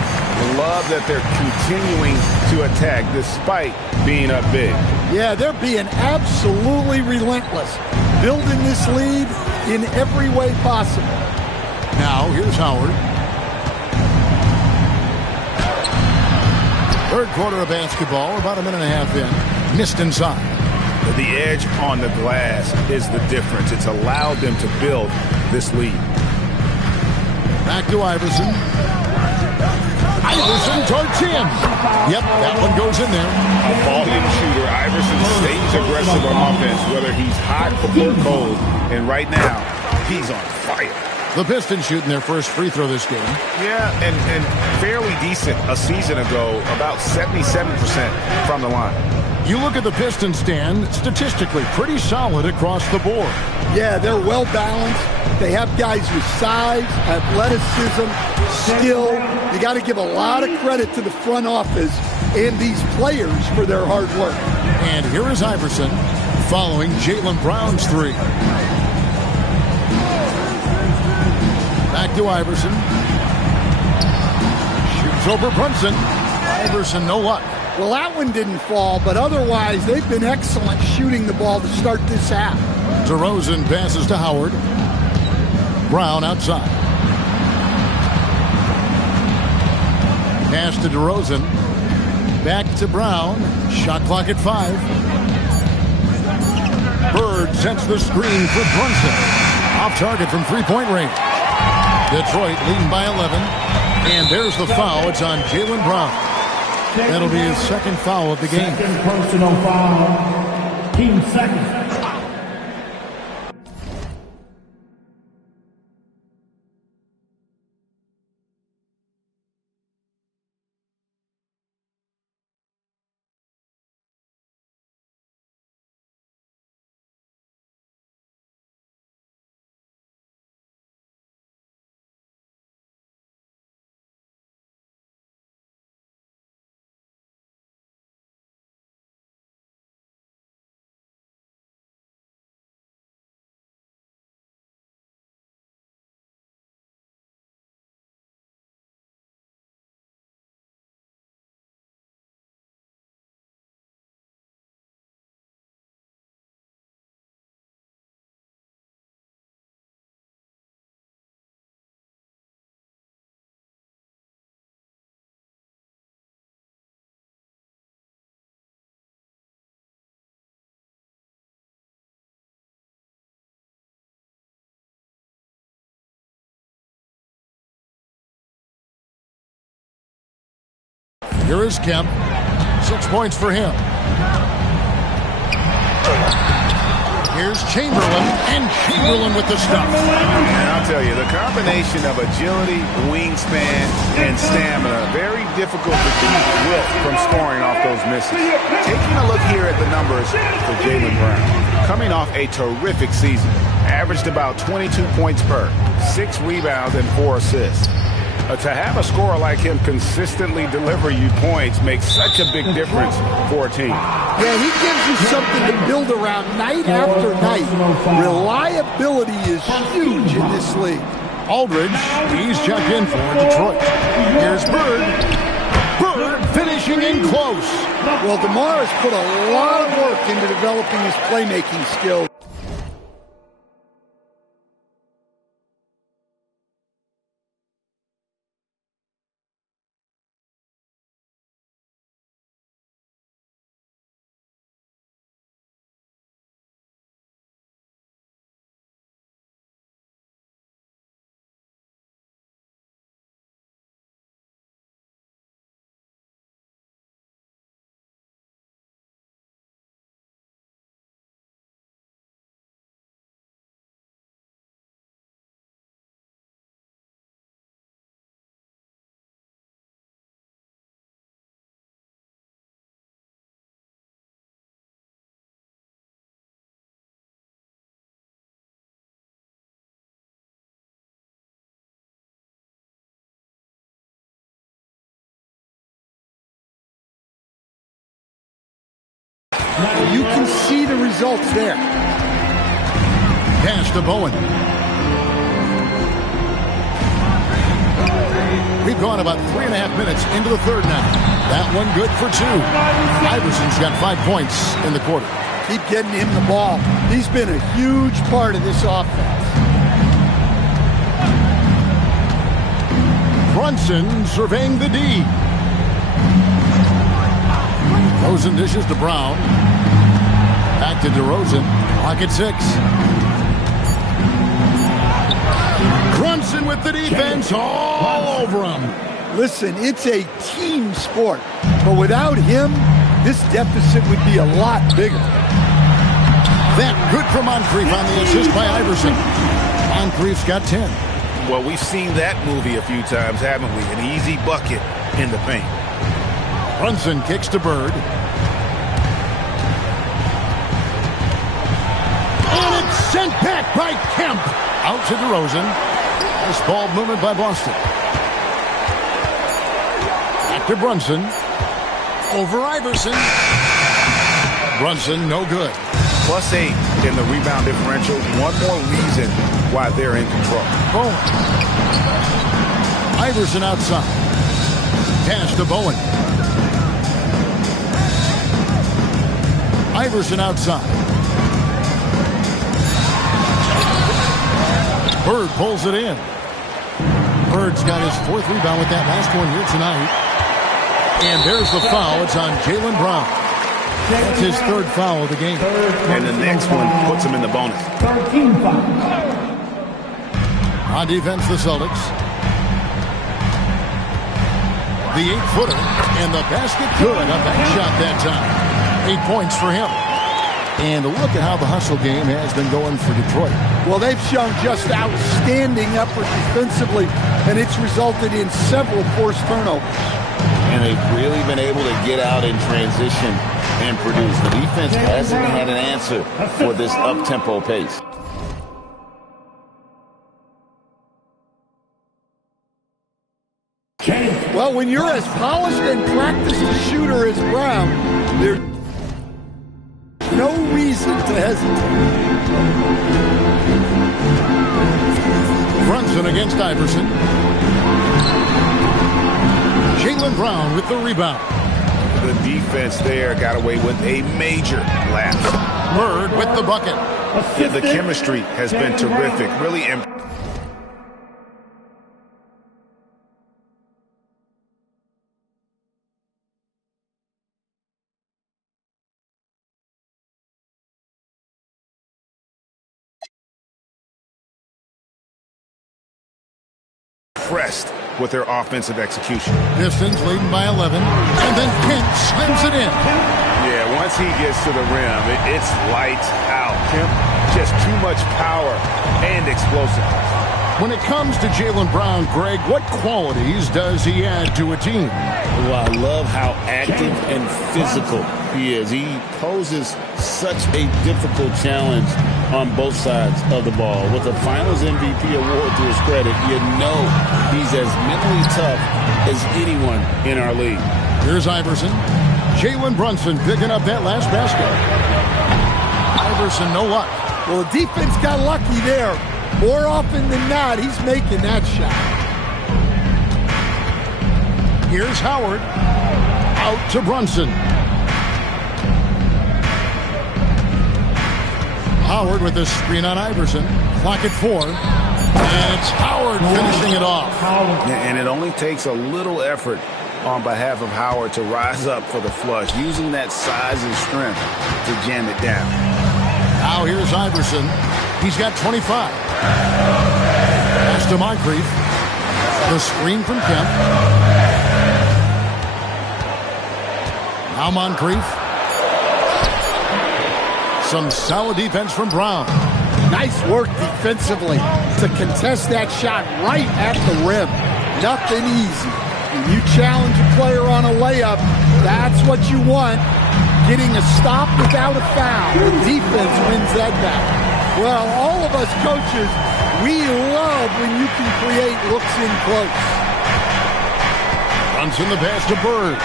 Love that they're continuing to attack despite being up big. Yeah, they're being absolutely relentless, building this lead in every way possible. Now, here's Howard. Third quarter of basketball, about a minute and a half in. Missed inside. The edge on the glass is the difference. It's allowed them to build this lead. Back to Iverson. Iverson towards him. Yep, that one goes in there. A volume shooter. Iverson stays aggressive on offense, whether he's hot or cold. And right now, he's on fire. The Pistons shooting their first free throw this game. Yeah, and fairly decent a season ago, about 77% from the line. You look at the Pistons stand, statistically pretty solid across the board. Yeah, they're well balanced. They have guys with size, athleticism, skill. You got to give a lot of credit to the front office and these players for their hard work. And here is Iverson following Jaylen Brown's three. Back to Iverson. Shoots over Brunson. Iverson, no luck. Well, that one didn't fall, but otherwise they've been excellent shooting the ball to start this half. DeRozan passes to Howard. Brown outside. Pass to DeRozan. Back to Brown. Shot clock at 5. Bird sets the screen for Brunson. Off target from three-point range. Detroit leading by 11. And there's the foul. It's on Jaylen Brown. That'll be his second foul of the game. Second personal foul. Team second. Here is Kemp. 6 points for him. Here's Chamberlain, and Chamberlain with the stuff. And I'll tell you, the combination of agility, wingspan, and stamina, very difficult to keep Wilt from scoring off those misses. Taking a look here at the numbers for Jaylen Brown. Coming off a terrific season. Averaged about 22 points per, 6 rebounds, and 4 assists. To have a scorer like him consistently deliver you points makes such a big difference for a team. Yeah, he gives you something to build around night after night. Reliability is huge in this league. Aldridge, he's checked in for Detroit. Here's Bird. Bird finishing in close. Well, DeMar has put a lot of work into developing his playmaking skills. You can see the results there. Pass to Bowen. We've gone about 3.5 minutes into the third now. That one good for 2. Iverson's got 5 points in the quarter. Keep getting him the ball. He's been a huge part of this offense. Brunson surveying the D. Rosen dishes to Brown. Back to DeRozan. Clock at 6. Brunson with the defense all over him. Listen, it's a team sport. But without him, this deficit would be a lot bigger. That good for Moncrief on the assist by Iverson. Moncrief's got 10. Well, we've seen that movie a few times, haven't we? An easy bucket in the paint. Brunson kicks to Bird. And it's sent back by Kemp. Out to DeRozan. Nice ball movement by Boston. Back to Brunson. Over Iverson. Brunson, no good. +8 in the rebound differential. One more reason why they're in control. Bowen. Iverson outside. Pass to Bowen. Iverson outside. Bird pulls it in. Bird's got his 4th rebound with that last one here tonight. And there's the foul. It's on Jaylen Brown. That's his 3rd foul of the game. And the next one puts him in the bonus. 13 fouls. On defense, the Celtics. The 8-footer. And the basket good. A back shot that time. 8 points for him. And look at how the hustle game has been going for Detroit. Well, they've shown just outstanding effort defensively, and it's resulted in several forced turnovers. And they've really been able to get out in transition and produce. The defense hasn't had an answer for this up-tempo pace. Well, when you're as polished and practiced a shooter as Brown, there's no reason to hesitate. Brunson against Iverson. Jaylen Brown with the rebound. The defense there got away with a major lapse. Bird with the bucket. Yeah, the chemistry has been terrific. Really impressed with their offensive execution. Pistons leading by 11. And then Kemp slams it in. Yeah, once he gets to the rim, it's lights out. Kemp, just too much power and explosiveness. When it comes to Jaylen Brown, Greg, what qualities does he add to a team? Well, I love how active and physical he is. He poses such a difficult challenge on both sides of the ball. With the Finals MVP award to his credit, you know he's as mentally tough as anyone in our league. Here's Iverson. Jalen Brunson picking up that last basket. Iverson, no luck. Well, the defense got lucky there. More often than not, he's making that shot. Here's Howard. Out to Brunson. Howard with the screen on Iverson. Clock at 4. And it's Howard finishing it off. And it only takes a little effort on behalf of Howard to rise up for the flush, using that size and strength to jam it down. Now here's Iverson. He's got 25. Pass to Moncrief. The screen from Kemp. Now Moncrief. Some solid defense from Brown. Nice work defensively to contest that shot right at the rim. Nothing easy. When you challenge a player on a layup, that's what you want. Getting a stop without a foul. The defense wins that battle. Well, all of us coaches, we love when you can create looks in close. Brunson the pass to Bird.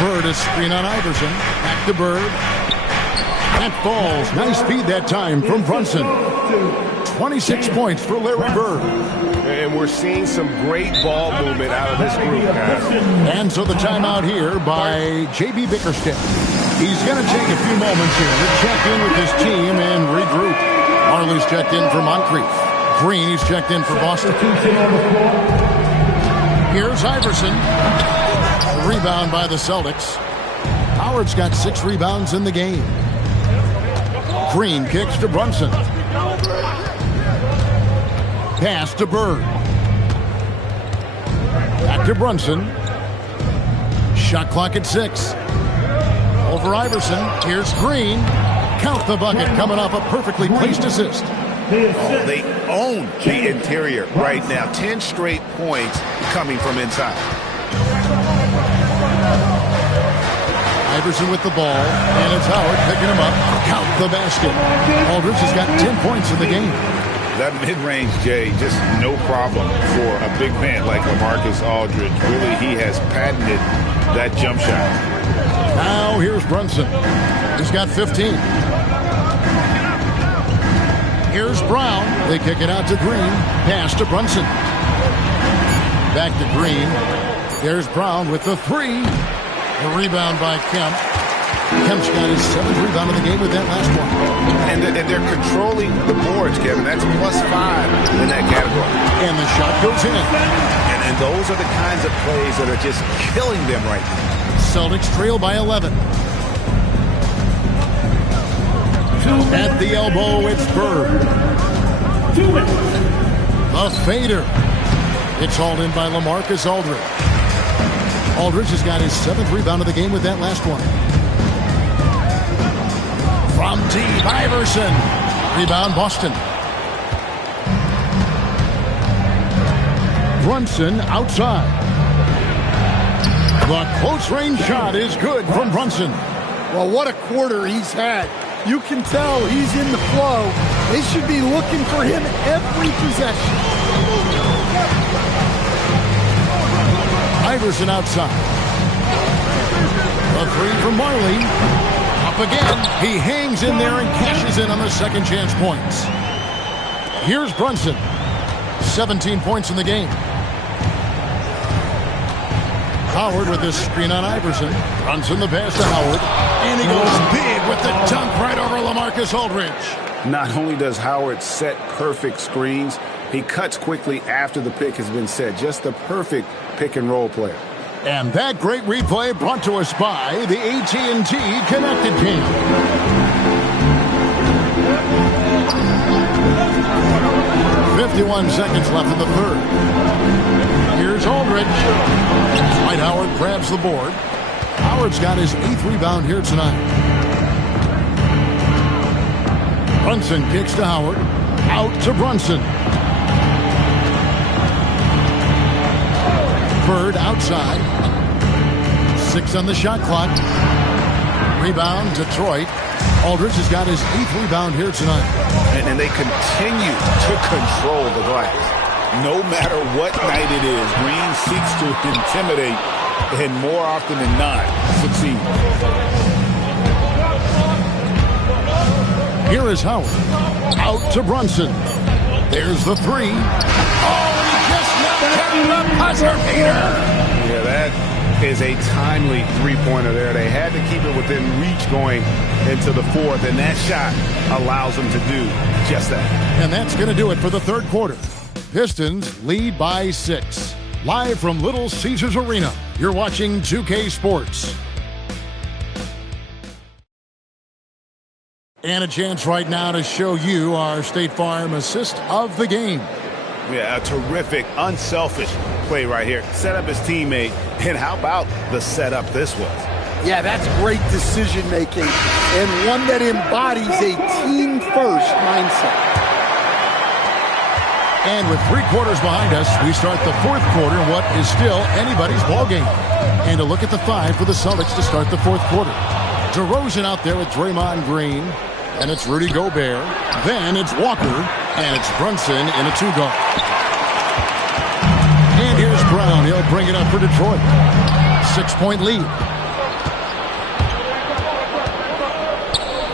Bird is screen on Iverson. Back to Bird. That falls. Nice feed that time from Brunson. 26 points for Larry Bird. And we're seeing some great ball movement out of this group, guys. And so the timeout here by J.B. Bickerstaff. He's going to take a few moments here to check in with his team and regroup. Marley's checked in for Moncrief. Green, he's checked in for Boston. Here's Iverson. Rebound by the Celtics. Howard's got 6 rebounds in the game. Green kicks to Brunson. Pass to Bird. Back to Brunson. Shot clock at 6. Over Iverson. Here's Green. Count the bucket coming off a perfectly placed assist. Oh, they own the interior right now. 10 straight points coming from inside. Iverson with the ball, and it's Howard picking him up. Count the basket. Aldridge has got 10 points in the game. That mid-range, Jay, just no problem for a big man like LaMarcus Aldridge. Really, he has patented that jump shot. Now here's Brunson. He's got 15. Here's Brown. They kick it out to Green. Pass to Brunson. Back to Green. There's Brown with the 3. A rebound by Kemp. Kemp's got his 7th rebound of the game with that last one. And they're controlling the boards, Kevin. That's +5 in that category. And the shot goes in. And those are the kinds of plays that are just killing them right now. Celtics trail by 11. At the elbow, it's Bird. The fader. It's hauled in by LaMarcus Aldridge. Aldridge has got his 7th rebound of the game with that last one. From deep, Iverson. Rebound, Boston. Brunson outside. The close-range shot is good from Brunson. Well, what a quarter he's had. You can tell he's in the flow. They should be looking for him every possession. Iverson outside. A 3 from Marley. Up again. He hangs in there and cashes in on the second chance points. Here's Brunson. 17 points in the game. Howard with this screen on Iverson. Brunson the pass to Howard. And he goes big with the dunk right over LaMarcus Aldridge. Not only does Howard set perfect screens, he cuts quickly after the pick has been set. Just the perfect pick-and-roll player. And that great replay brought to us by the AT&T Connected Team. 51 seconds left in the third. Here's Aldridge. Dwight Howard grabs the board. Howard's got his 8th rebound here tonight. Brunson kicks to Howard. Out to Brunson. Bird outside. 6 on the shot clock. Rebound, Detroit. Aldridge has got his 8th rebound here tonight. And they continue to control the glass. No matter what night it is, Green seeks to intimidate and more often than not succeed. Here is Howard. Out to Brunson. There's the 3. Oh, he just knocked down the buzzer beater. Yeah, that is a timely three-pointer there. They had to keep it within reach going into the fourth, and that shot allows them to do just that. And that's going to do it for the third quarter. Pistons lead by 6. Live from Little Caesars Arena, you're watching 2K Sports. And a chance right now to show you our State Farm assist of the game. Yeah, a terrific, unselfish play right here. Set up his teammate, and how about the setup this was? Yeah, that's great decision-making, and one that embodies a team-first mindset. And with 3 quarters behind us, we start the fourth quarter in what is still anybody's ball game. And a look at the 5 for the Celtics to start the fourth quarter. DeRozan out there with Draymond Green. And it's Rudy Gobert. Then it's Walker. And it's Brunson in a 2-guard. And here's Brown. He'll bring it up for Detroit. 6-point lead.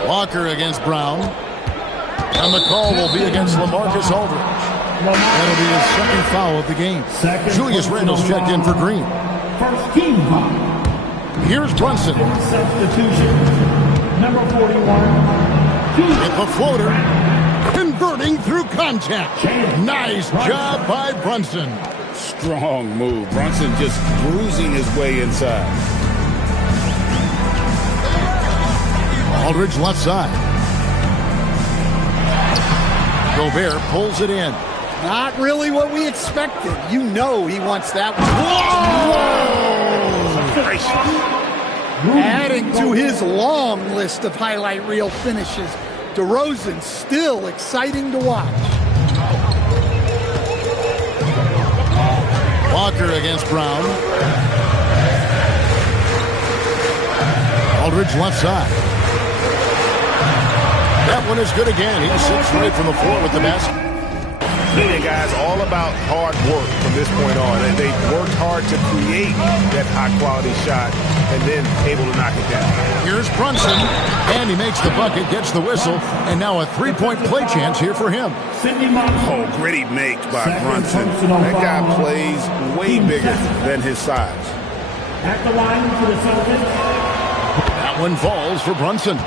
Walker against Brown. And the call will be against LaMarcus Aldridge. That'll be his second foul of the game. Julius Randle's checked in for Green. First team foul. Here's Brunson. Substitution. Number 41. With the floater. Converting through contact. Nice job by Brunson. Strong move. Brunson just bruising his way inside. Aldridge left side. Gobert pulls it in. Not really what we expected. You know he wants that one. Adding to his long list of highlight reel finishes, DeRozan still exciting to watch. Walker against Brown. Aldridge left side. That one is good again. He sits straight from the floor with the basket. And guys, all about hard work from this point on. And they worked hard to create that high-quality shot and then able to knock it down. Here's Brunson, and he makes the bucket, gets the whistle, and now a three-point play chance here for him. Oh, gritty make by Brunson. That guy plays way bigger than his size. At the line for the Celtics. That one falls for Brunson.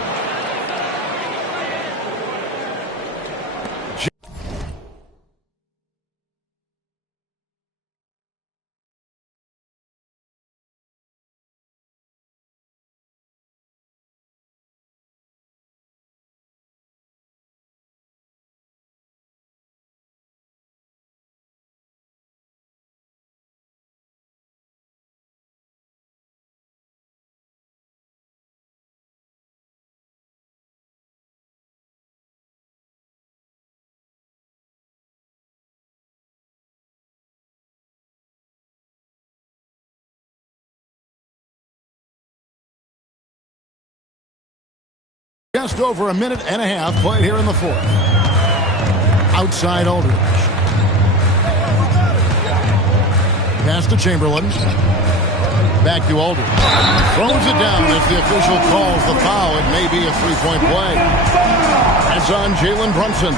Just over a minute and a half played here in the fourth. Outside Aldridge. Pass to Chamberlain. Back to Aldridge. Throws it down as the official calls the foul. It may be a three-point play. That's on Jalen Brunson.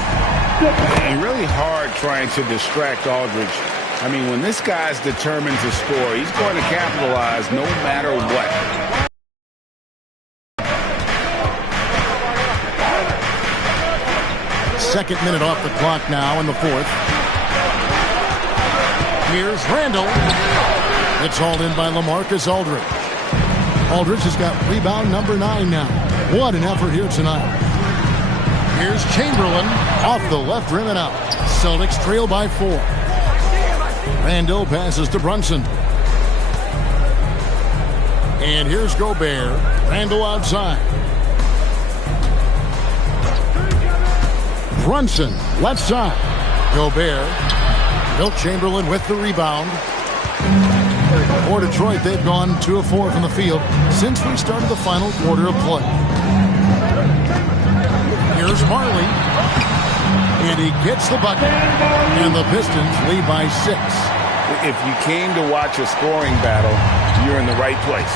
And really hard trying to distract Aldridge. I mean, when this guy's determined to score, he's going to capitalize no matter what. Second minute off the clock now in the fourth. Here's Randle. It's hauled in by LaMarcus Aldridge. Aldridge has got rebound number 9 now. What an effort here tonight. Here's Chamberlain off the left rim and out. Celtics trail by 4. Randle passes to Brunson. And here's Gobert. Randle outside. Brunson, left side. Gobert. Wilt Chamberlain with the rebound. For Detroit, they've gone 2 of 4 from the field since we started the final quarter of play. Here's Marley. And he gets the bucket. And the Pistons lead by 6. If you came to watch a scoring battle, you're in the right place.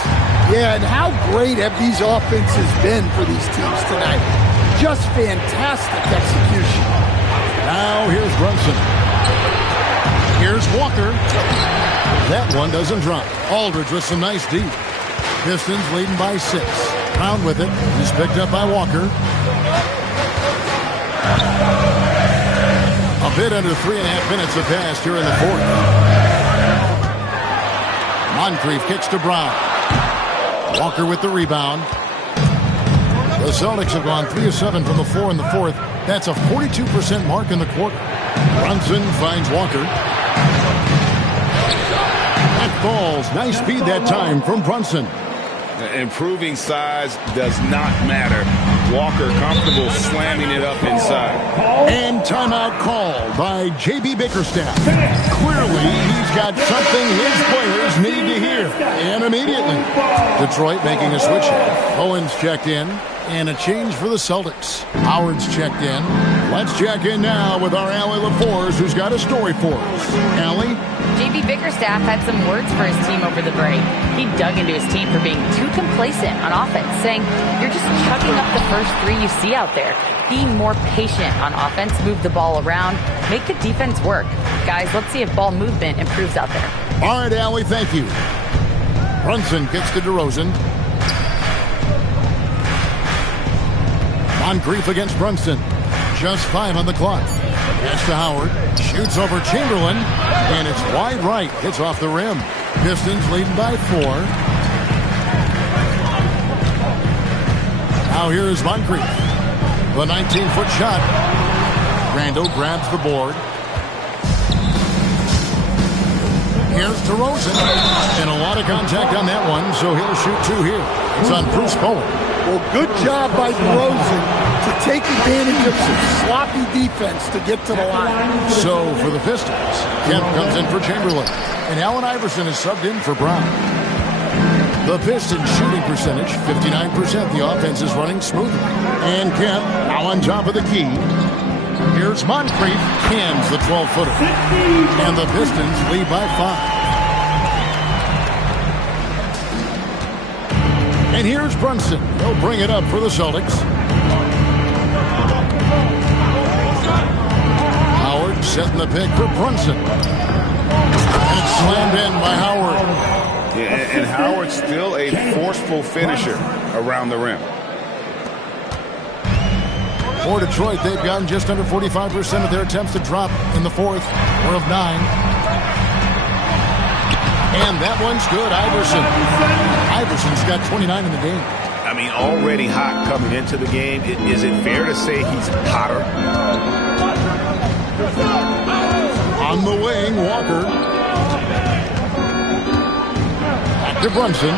Yeah, and how great have these offenses been for these teams tonight? Just fantastic execution. Now here's Brunson. Here's Walker. That one doesn't drop. Aldridge with some nice D. Pistons leading by 6. Brown with it. He's picked up by Walker. A bit under 3.5 minutes have passed here in the fourth. Moncrief kicks to Brown. Walker with the rebound. The Celtics have gone 3 of 7 from the floor in the fourth. That's a 42% mark in the quarter. Brunson finds Walker. That falls. Nice speed that time from Brunson. Improving size does not matter. Walker comfortable slamming it up inside. And timeout called by J.B. Bickerstaff. Clearly, he's got something his players need to hear. And immediately, Detroit making a switch. Owens checked in. And a change for the Celtics. Howard's checked in. Let's check in now with our Allie LaForce, who's got a story for us. Allie? JB Bickerstaff had some words for his team over the break. He dug into his team for being too complacent on offense, saying, "You're just chucking up the first three you see out there. Be more patient on offense, move the ball around, make the defense work. Guys, let's see if ball movement improves out there." All right, Allie, thank you. Brunson gets to DeRozan. Moncrief against Brunson. Just 5 on the clock. Pass to Howard. Shoots over Chamberlain. And it's wide right. Hits off the rim. Pistons leading by 4. Now here is Moncrief. The 19-foot shot. Randall grabs the board. Here's DeRozan. And a lot of contact on that one, so he'll shoot 2 here. It's on Bruce Bowen. Well, good job by DeRozan to take advantage of some sloppy defense to get to the line. So for the Pistons, Kemp comes in for Chamberlain. And Allen Iverson is subbed in for Brown. The Pistons shooting percentage, 59%. The offense is running smoothly. And Kemp now on top of the key. Here's Moncrief, cans the 12-footer. And the Pistons lead by 5. And here's Brunson. He'll bring it up for the Celtics. Howard setting the pick for Brunson. And it's slammed in by Howard. Yeah, and Howard's still a forceful finisher around the rim. For Detroit, they've gotten just under 45% of their attempts to drop in the fourth. We're of 9. And that one's good, Iverson. Iverson's got 29 in the game. I mean, already hot coming into the game. Is it fair to say he's hotter? On the wing, Walker. Back to Brunson.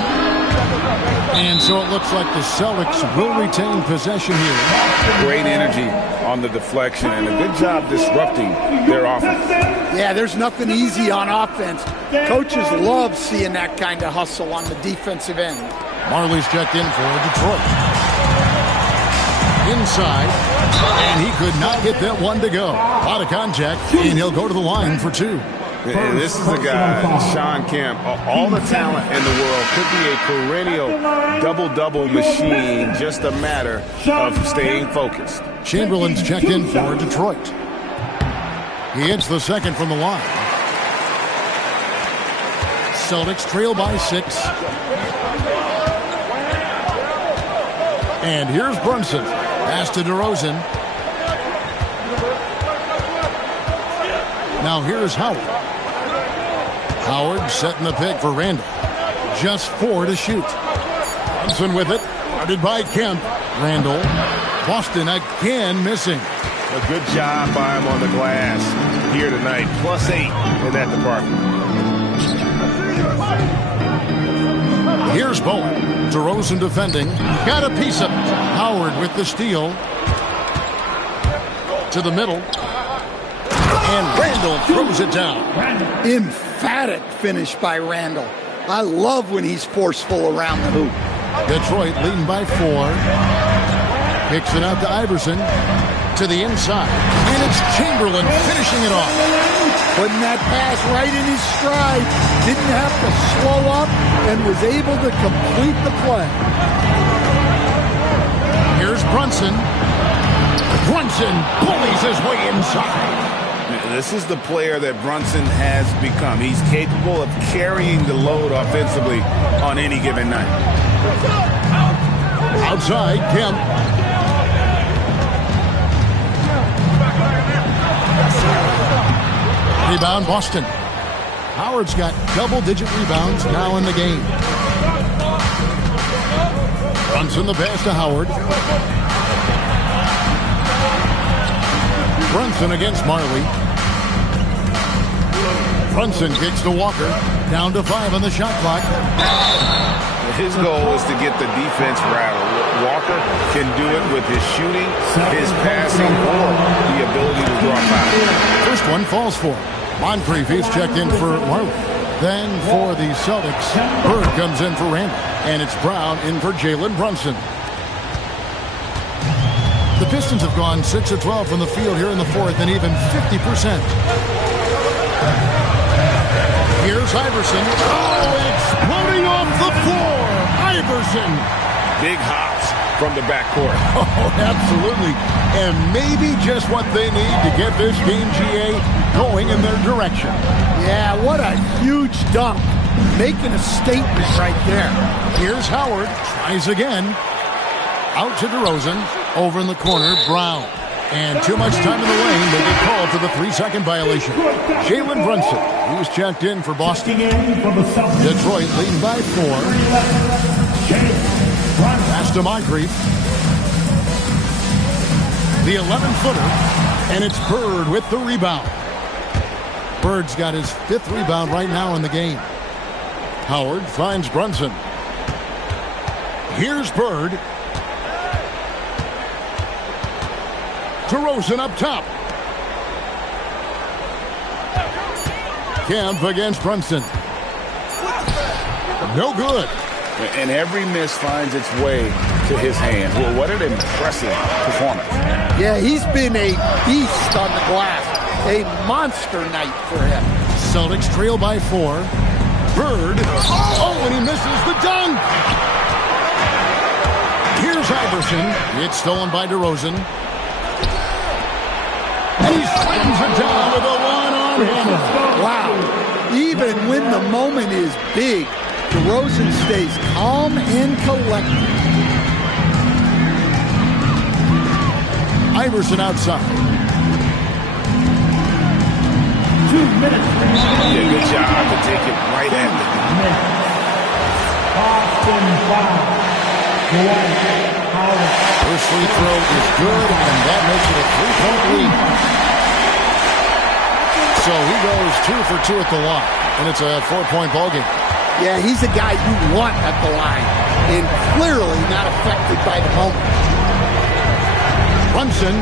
And so it looks like the Celtics will retain possession here. Great energy on the deflection and a good job disrupting their offense. Yeah, there's nothing easy on offense. Coaches love seeing that kind of hustle on the defensive end. Marley's checked in for Detroit. Inside, and he could not get that one to go. A lot of contact, and he'll go to the line for 2. And this is a guy, Sean Kemp, all the talent in the world, could be a perennial double-double machine, just a matter of staying focused. Chamberlain's checked in for Detroit. He hits the second from the line. Celtics trail by 6. And here's Brunson. Pass to DeRozan. Now here's Howard. Howard setting the pick for Randall. Just 4 to shoot. Brunson with it. Guarded by Kemp. Randall. Boston again missing. A good job by him on the glass here tonight. +8 in that department. Here's Bowen. DeRozan defending. Got a piece of it. Howard with the steal. To the middle. And Randall throws it down. Emphatic finish by Randall. I love when he's forceful around the hoop. Detroit leading by 4. Kicks it out to Iverson. To the inside. And it's Chamberlain finishing it off. Putting that pass right in his stride. Didn't have to slow up and was able to complete the play. Here's Brunson. Brunson bullies his way inside. This is the player that Brunson has become. He's capable of carrying the load offensively on any given night. Outside, Kemp. Rebound, Boston. Howard's got double-digit rebounds now in the game. Brunson the pass to Howard. Brunson against Marley. Brunson kicks to Walker. Down to 5 on the shot clock. His goal is to get the defense rattled. Walker can do it with his shooting, his passing, or the ability to draw fouls. First one falls for him. Moncrief is checked in for Marley. Then for the Celtics, Bird comes in for Randall. And it's Brown in for Jalen Brunson. The Pistons have gone 6 of 12 from the field here in the fourth and even 50%. Here's Iverson. Oh, exploding off the floor. Iverson. Big hops from the backcourt. Oh, absolutely. And maybe just what they need to get this game, GA, going in their direction. Yeah, what a huge dunk. Making a statement right there. Here's Howard. Tries again. Out to DeRozan. Over in the corner, Brown. And too much time in the lane. They get called for the 3-second violation. Jalen Brunson. He was checked in for Boston. Detroit leading by 4. Pass to Moncrief. The 11-footer. And it's Bird with the rebound. Bird's got his 5th rebound right now in the game. Howard finds Brunson. Here's Bird. DeRozan up top. Kemp against Brunson. No good. And every miss finds its way to his hands. Well, what an impressive performance. Yeah, he's been a beast on the glass. A monster night for him. Celtics trail by 4. Bird. Oh, and he misses the dunk. Here's Iverson. It's stolen by DeRozan. And he slams it down with a one-arm hammer. Wow. Even when the moment is big, DeRozan stays calm and collected. Iverson outside. 2 minutes. Yeah, good job to take it right at them. Boston foul. First free throw is good, and that makes it a 3-point lead. So he goes 2 for 2 at the line, and it's a 4-point ballgame. Yeah, he's a guy you want at the line, and clearly not affected by the moment. Brunson.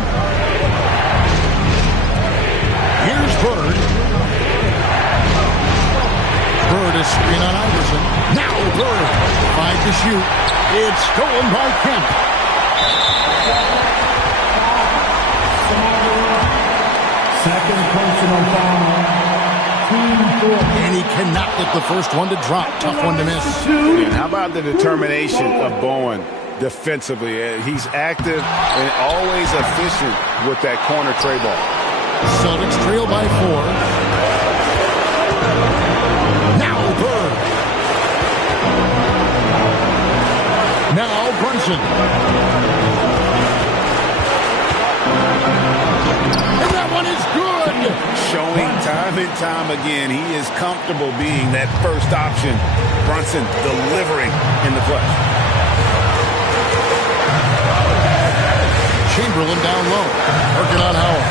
Here's Bird. Bird is screen on Iverson. Now Bird. 5 to shoot. It's stolen by Kemp. Second personal foul. And he cannot get the first one to drop. Tough one to miss. And how about the determination of Bowen defensively? He's active and always efficient with that corner tray ball. Celtics trail by 4. Now Bird. Now Brunson. And that one is good. Showing time and time again he is comfortable being that first option. Brunson delivering in the clutch. Chamberlain down low. Working on Howard.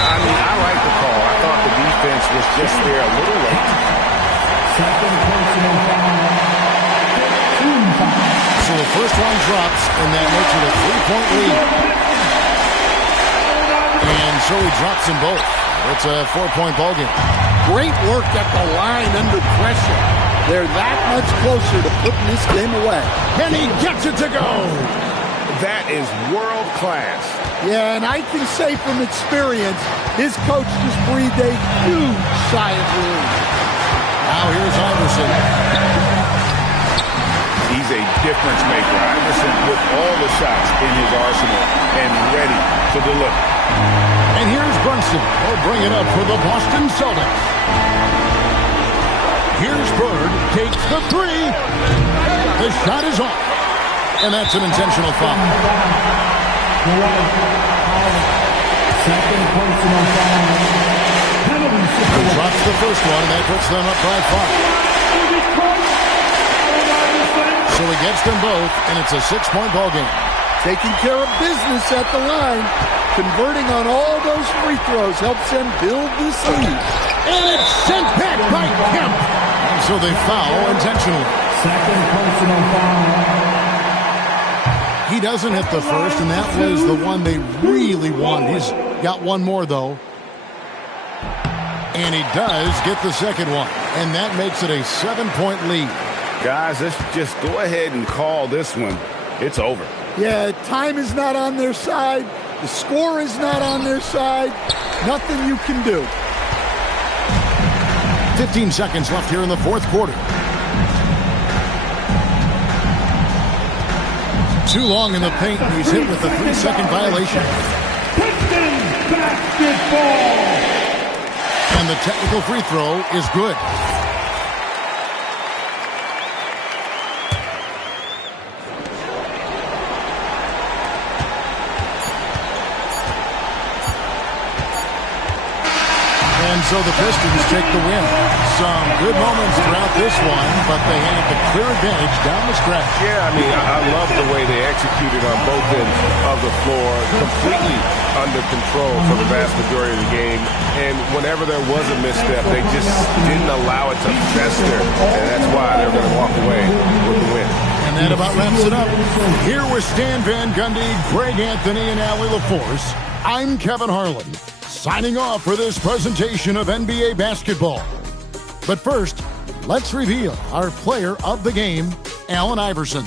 I mean, I like the call. I thought the defense was just there a little late. Second personal foul. So the first one drops, and that makes it a 3-point lead. And so he drops them both. It's a 4-point ballgame. Great work at the line under pressure. They're that much closer to putting this game away. And he gets it to go. That is world class. Yeah, and I can say from experience, his coach just breathed a huge sigh of relief. Now here's Iverson. He's a difference maker. Iverson with all the shots in his arsenal and ready to deliver. And here's Brunson. He'll bring it up for the Boston Celtics. Here's Bird. Takes the 3. The shot is off. And that's an intentional foul. Second personal foul. He drops the first one, and that puts them up by 5. So he gets them both, and it's a 6-point ballgame. Taking care of business at the line. Converting on all those free throws helps them build this lead. And it's sent back by Kemp. And so they foul intentionally. Second personal foul. He doesn't hit the first, and that was the one they really wanted. He's got one more, though. And he does get the second one. And that makes it a 7-point lead. Guys, let's just go ahead and call this one. It's over. Yeah, time is not on their side. The score is not on their side. Nothing you can do. 15 seconds left here in the fourth quarter. Too long in the paint, and he's hit with a 3-second violation. Pistons basketball. And the technical free throw is good. And so the Pistons take the win. Some good moments throughout this one, but they had the clear advantage down the stretch. Yeah, I mean, I love the way they executed on both ends of the floor, completely under control for the vast majority of the game. And whenever there was a misstep, they just didn't allow it to fester. And that's why they're going to walk away with the win. And that about wraps it up. Here with Stan Van Gundy, Greg Anthony, and Allie LaForce, I'm Kevin Harlan, signing off for this presentation of NBA basketball. But first, let's reveal our player of the game, Allen Iverson.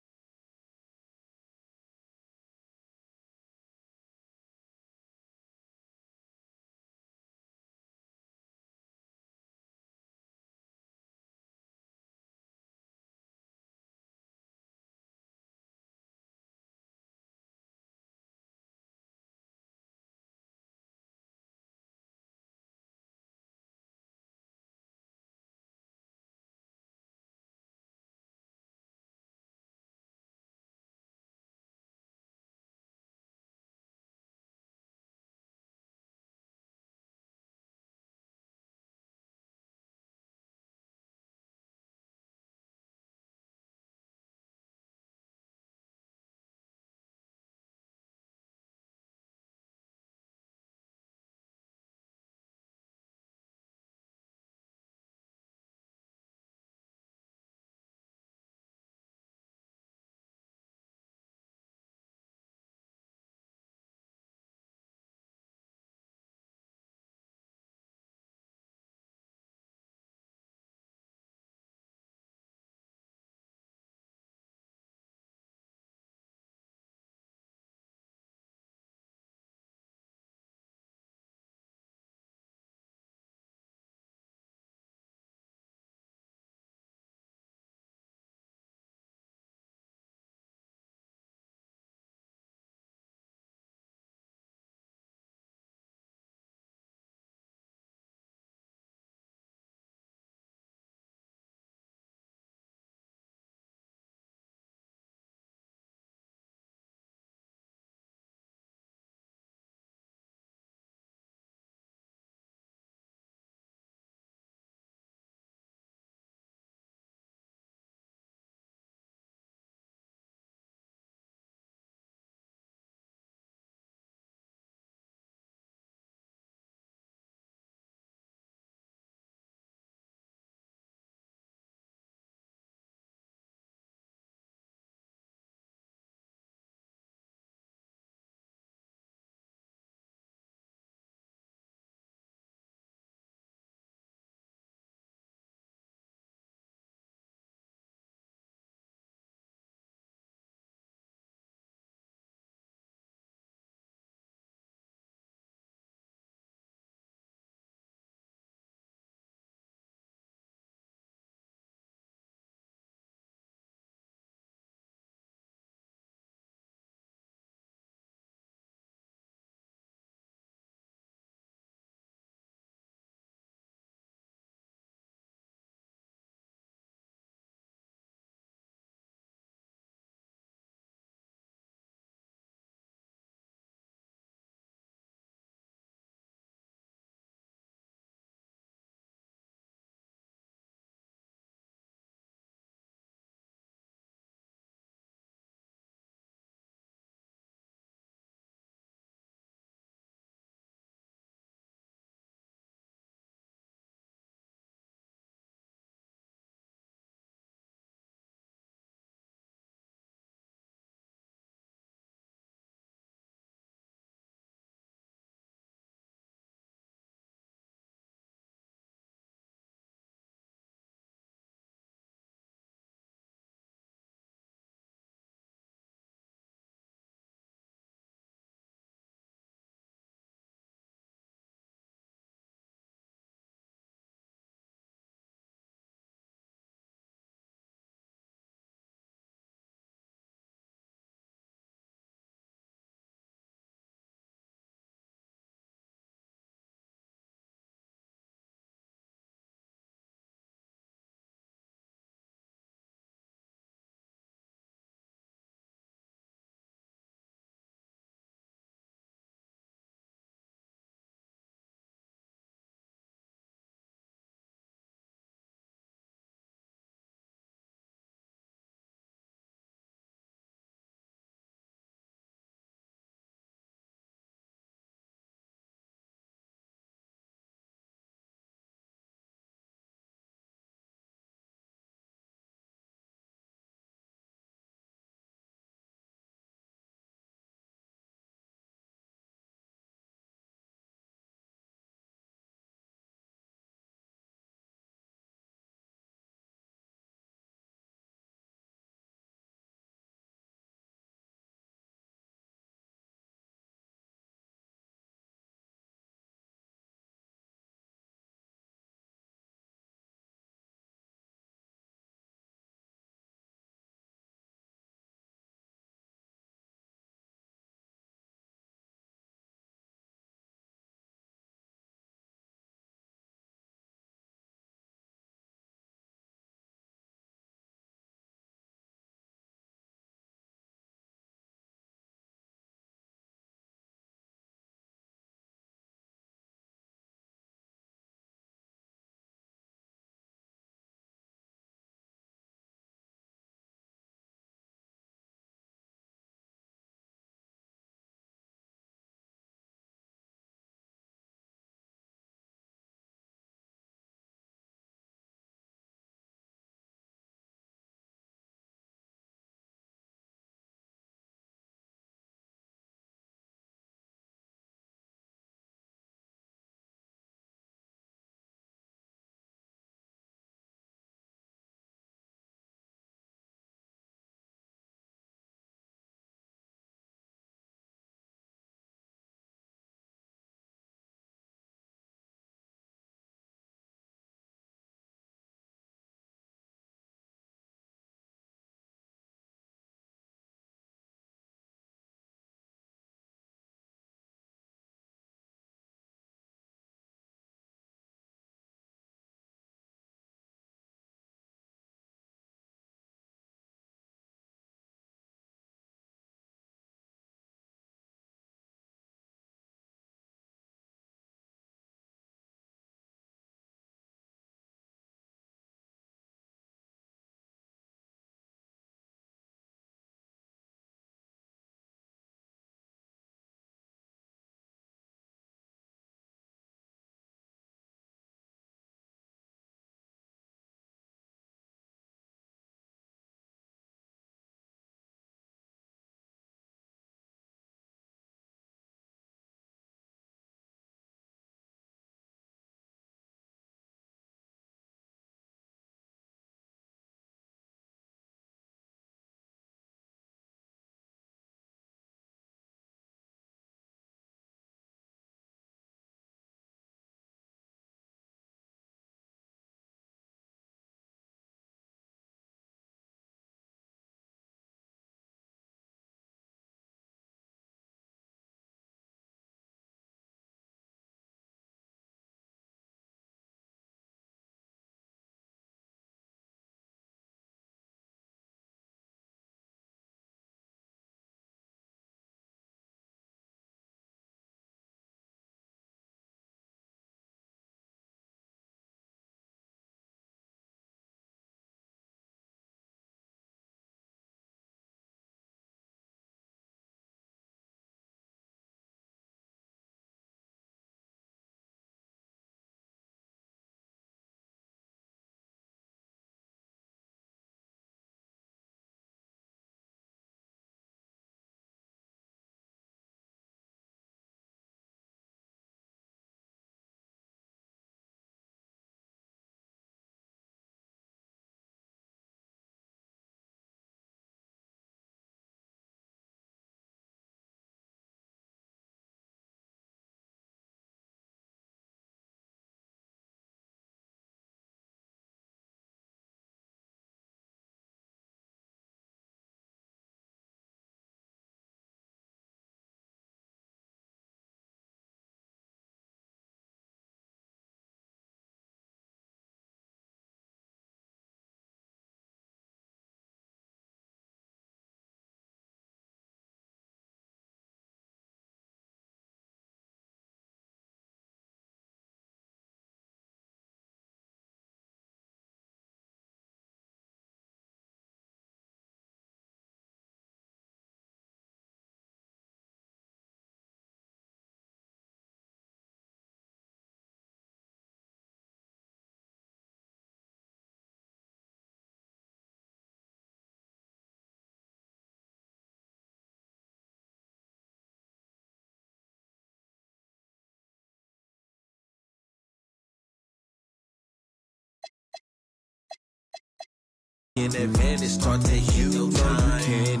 in advantage, start taking your time. You can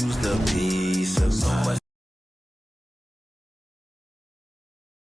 use the peace of mind.